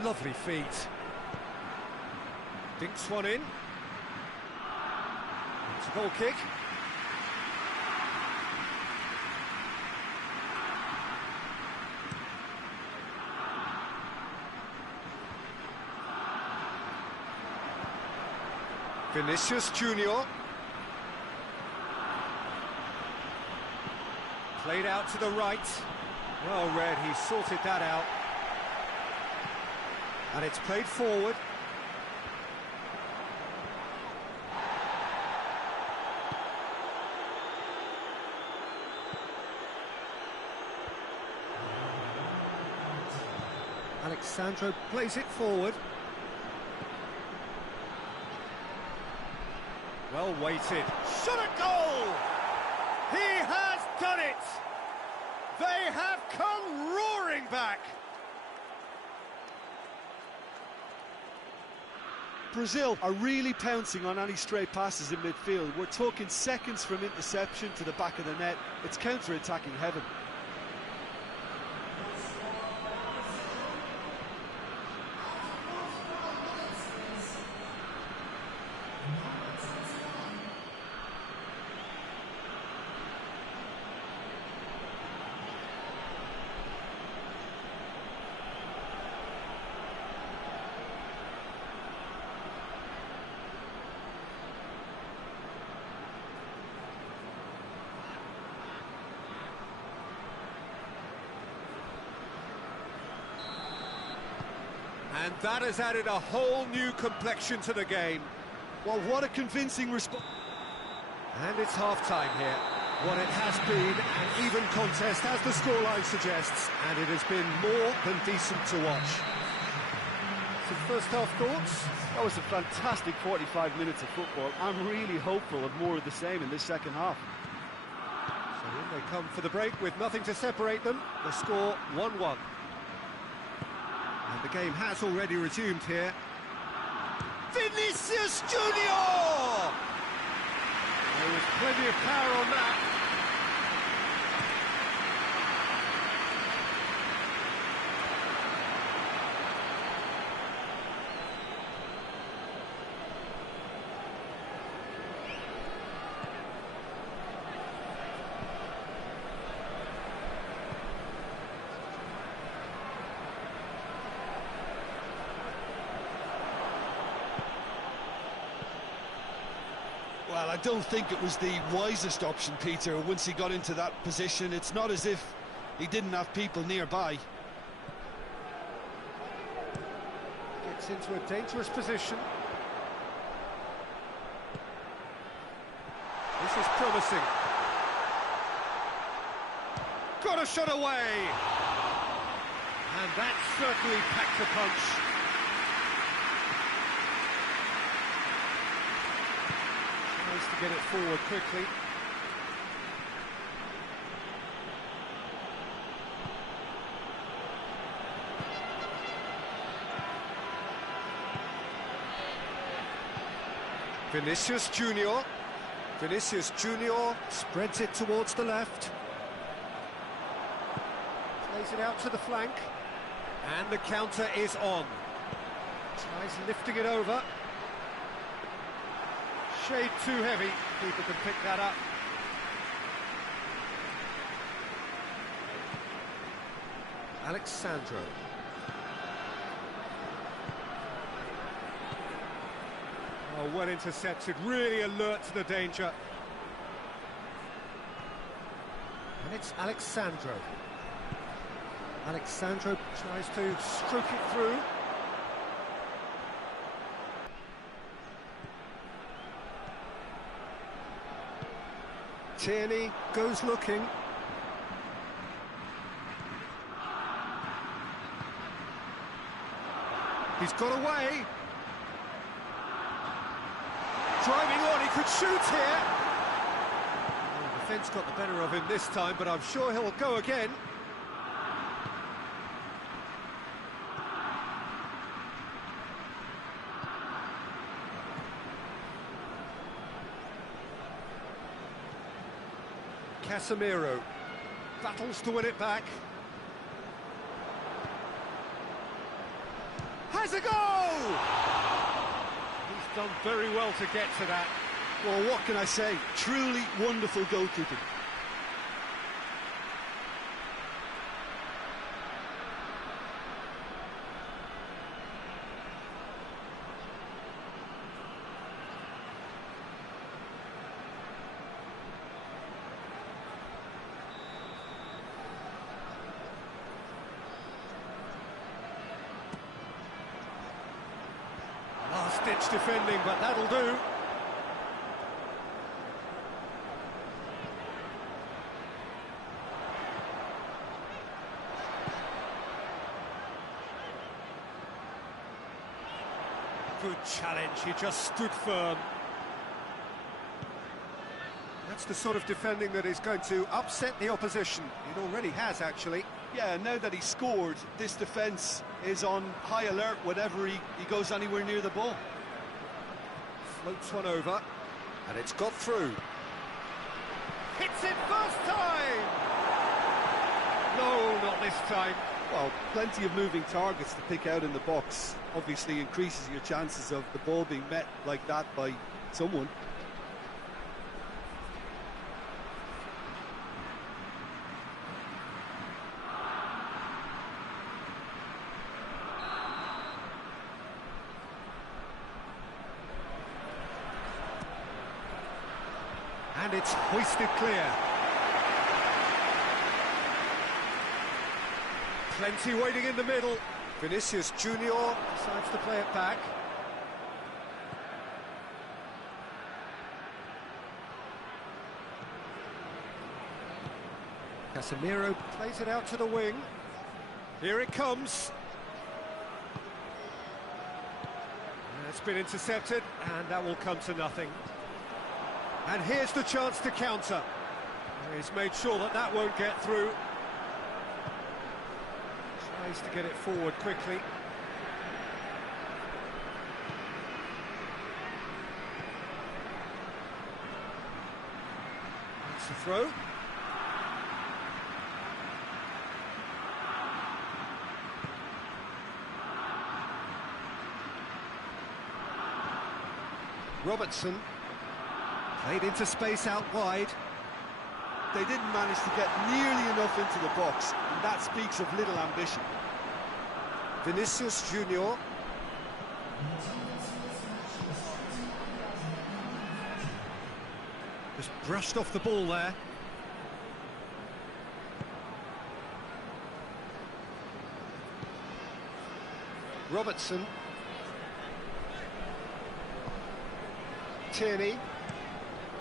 Lovely feet. Dinks one in. It's a goal kick. Vinicius Junior. Played out to the right. Well read, he sorted that out. And it's played forward. Alexandro plays it forward. Well weighted. Shot a goal! He has done it! They have come roaring back! Brazil are really pouncing on any stray passes in midfield. We're talking seconds from interception to the back of the net. It's counter-attacking heaven. And that has added a whole new complexion to the game. Well, what a convincing response. And it's half-time here. What it has been an even contest, as the scoreline suggests, and it has been more than decent to watch. Some first-half thoughts? That was a fantastic 45 minutes of football. I'm really hopeful of more of the same in this second half. So in they come for the break with nothing to separate them. The score 1-1. And the game has already resumed here. Vinicius Junior! There was plenty of power on that. Well, I don't think it was the wisest option, Peter, once he got into that position. It's not as if he didn't have people nearby. Gets into a dangerous position. This is promising. Got a shot away! And that certainly packed a punch. To get it forward quickly. Vinicius Junior. Vinicius Junior spreads it towards the left. Plays it out to the flank. And the counter is on. Tries lifting it over. Shade too heavy, people can pick that up. Alexandro. Oh, well intercepted, really alert to the danger. And it's Alexandro. Alexandro tries to stroke it through. Tierney goes looking. He's got away. Driving on, he could shoot here. Oh, the defence got the better of him this time, but I'm sure he'll go again. Casemiro battles to win it back. Has a goal! He's done very well to get to that. Well, what can I say? Truly wonderful goalkeeping. Last-ditch defending, but that'll do. Good challenge, he just stood firm. That's the sort of defending that is going to upset the opposition. It already has, actually. Yeah, now that he scored, this defence is on high alert whenever he goes anywhere near the ball. Floats one over, and it's got through. Hits it first time! No, not this time. Well, plenty of moving targets to pick out in the box. Obviously increases your chances of the ball being met like that by someone. And it's hoisted clear. Plenty waiting in the middle. Vinicius Junior decides to play it back. Casemiro plays it out to the wing. Here it comes. It's been intercepted, and that will come to nothing. And here's the chance to counter. He's made sure that that won't get through. Tries to get it forward quickly. That's the throw. Robertson. Played into space out wide. They didn't manage to get nearly enough into the box, and that speaks of little ambition. Vinicius Junior. Just brushed off the ball there. Robertson. Tierney.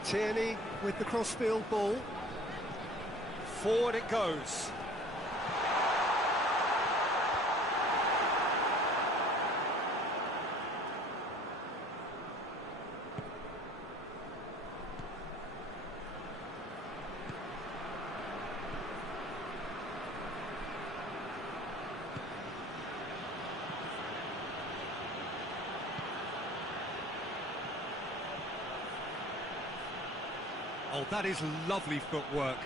Tierney with the crossfield ball. Forward it goes. Oh, that is lovely footwork.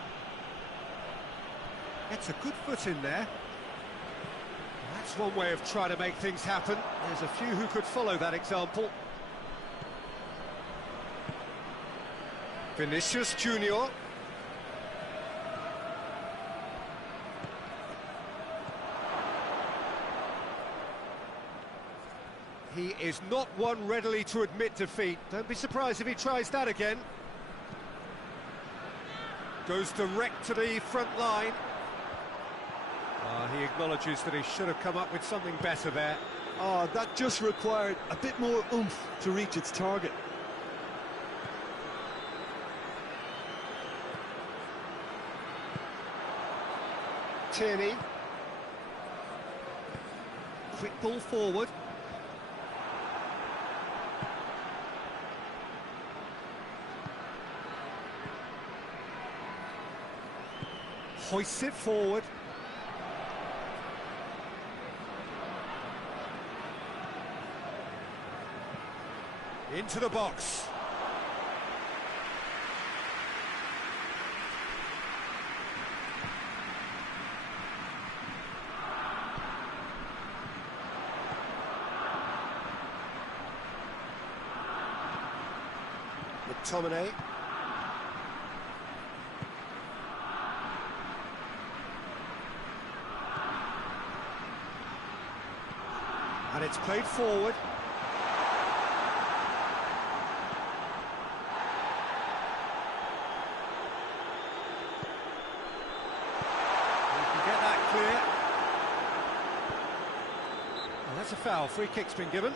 Gets a good foot in there. That's one way of trying to make things happen. There's a few who could follow that example. Vinicius Junior. He is not one readily to admit defeat. Don't be surprised if he tries that again. Goes direct to the front line. He acknowledges that he should have come up with something better there. Oh, that just required a bit more oomph to reach its target. Tierney. Quick ball forward. Hoists it forward. Into the box. McTominay. And it's played forward. Clear. Well, that's a foul. Free kick's been given.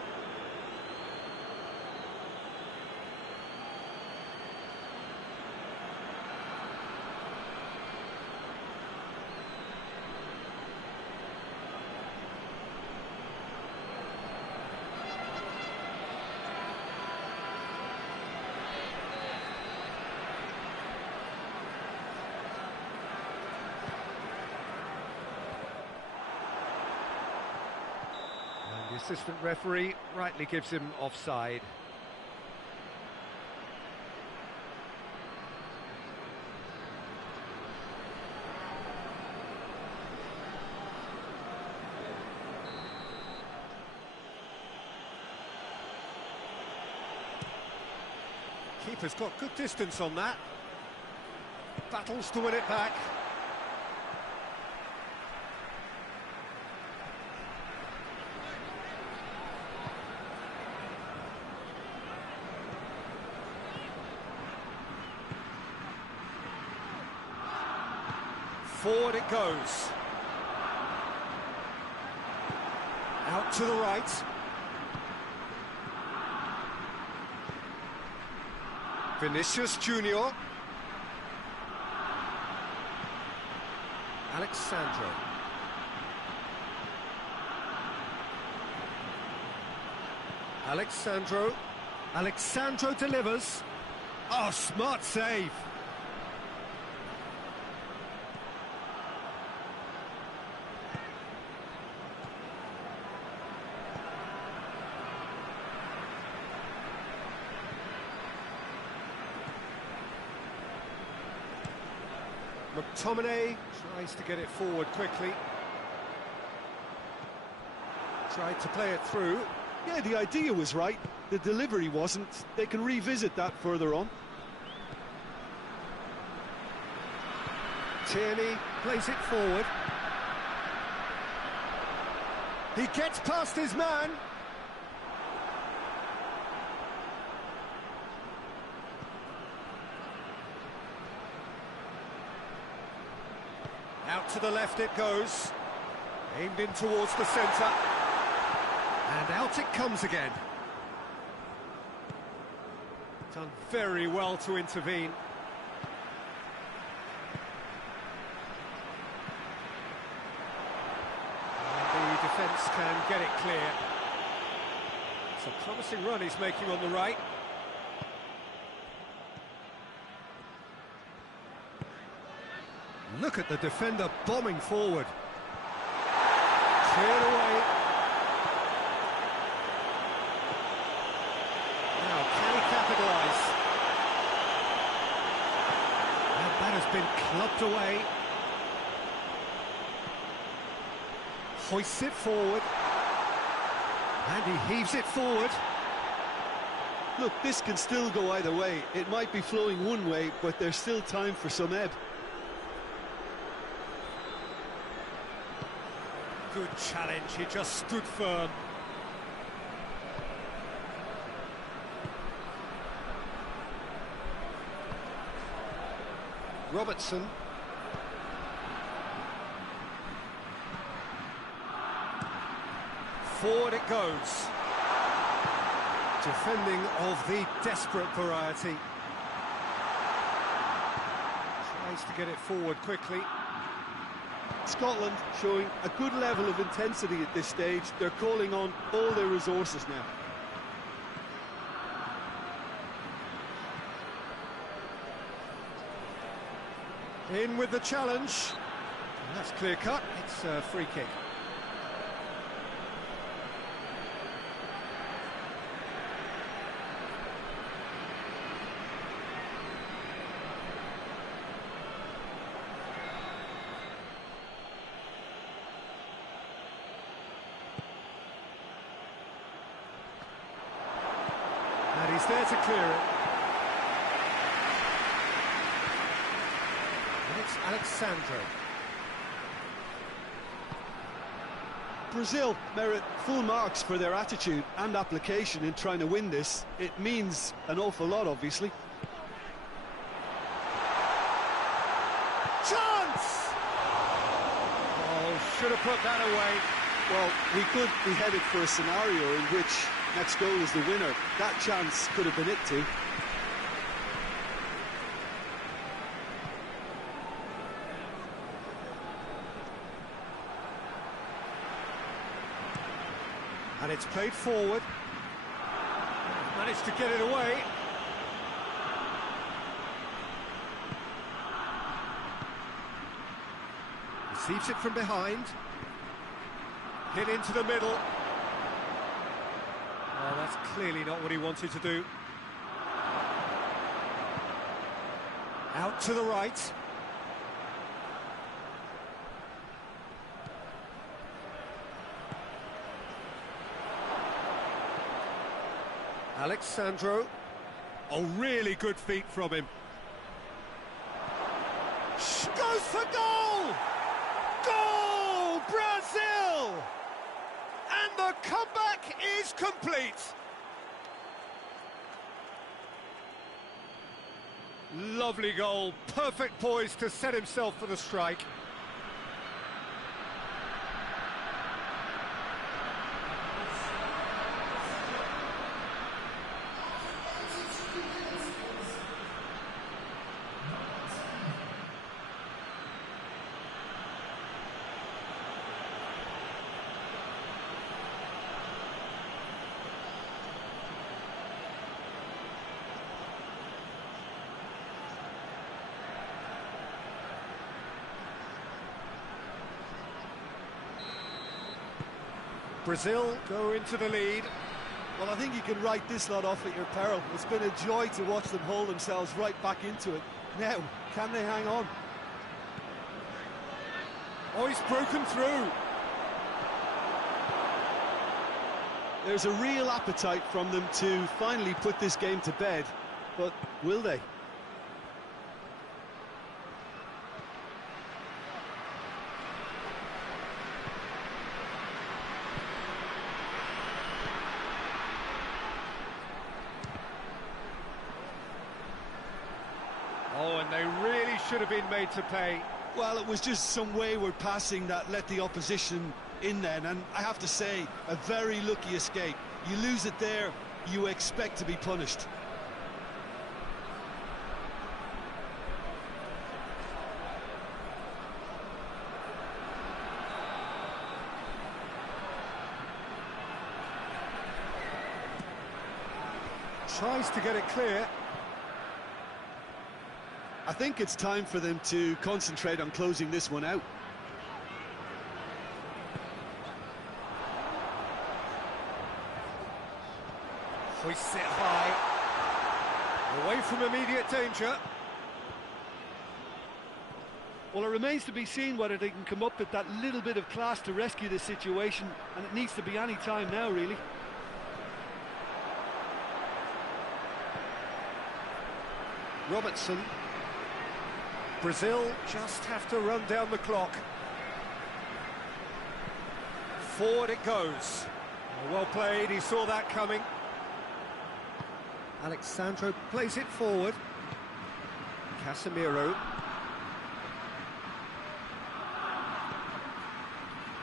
The assistant referee rightly gives him offside. Keeper's got good distance on that. Battles to win it back. Forward it goes. Out to the right. Vinicius Junior. Alexandro. Alexandro delivers. Oh, smart save. McTominay tries to get it forward quickly. Tried to play it through. Yeah, the idea was right. The delivery wasn't. They can revisit that further on. Tierney plays it forward. He gets past his man. Out to the left it goes. Aimed in towards the centre. And out it comes again. Done very well to intervene. And the defence can get it clear. It's a promising run he's making on the right. Look at the defender bombing forward. Cleared away. Now, can he capitalise? And that has been clubbed away. Hoists it forward. And he heaves it forward. Look, this can still go either way. It might be flowing one way, but there's still time for some ebb. Good challenge, he just stood firm. Robertson. Forward it goes. Defending of the desperate variety. Tries to get it forward quickly. Scotland showing a good level of intensity at this stage. They're calling on all their resources now. In with the challenge. And that's clear cut. It's a free kick. And he's there to clear it. And it's Alexandro. Brazil merit full marks for their attitude and application in trying to win this. It means an awful lot, obviously. Chance! Oh, should have put that away. Well, we could be headed for a scenario in which next goal is the winner. That chance could have been it too. And it's played forward. Managed to get it away. Receives it from behind. Hit into the middle. Oh, that's clearly not what he wanted to do. Out to the right. Alexandro. Oh, really good feet from him. Goes for goal! Goal! Brazil! And the comeback is complete. Lovely goal. Perfect poise to set himself for the strike. Brazil go into the lead. Well, I think you can write this lot off at your peril. It's been a joy to watch them hold themselves right back into it. Now, can they hang on? Oh, he's broken through. There's a real appetite from them to finally put this game to bed, but will they? Oh, and they really should have been made to pay. Well, it was just some wayward passing that let the opposition in then, and I have to say, a very lucky escape. You lose it there, you expect to be punished. Tries to get it clear. I think it's time for them to concentrate on closing this one out. Hoists it high. Away from immediate danger. Well, it remains to be seen whether they can come up with that little bit of class to rescue this situation, and it needs to be any time now, really. Robertson. Brazil just have to run down the clock. Forward it goes. Well played, he saw that coming. Alexandro plays it forward. Casemiro.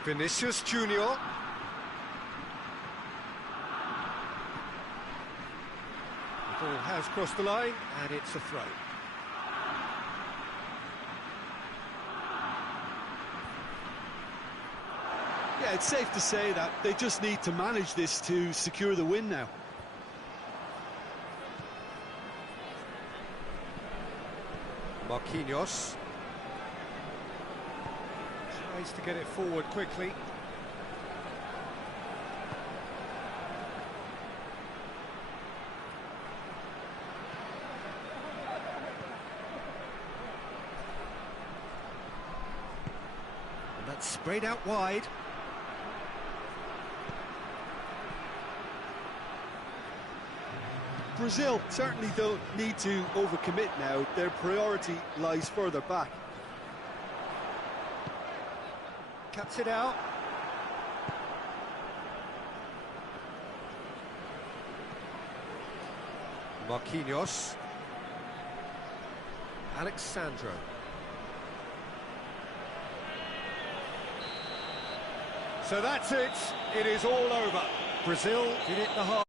Vinicius Junior. The ball has crossed the line, and it's a throw. Yeah, it's safe to say that they just need to manage this to secure the win now. Marquinhos tries to get it forward quickly. And that's sprayed out wide. Brazil certainly don't need to overcommit now. Their priority lies further back. Cuts it out. Marquinhos. Alexandro. So that's it. It is all over. Brazil did it the hard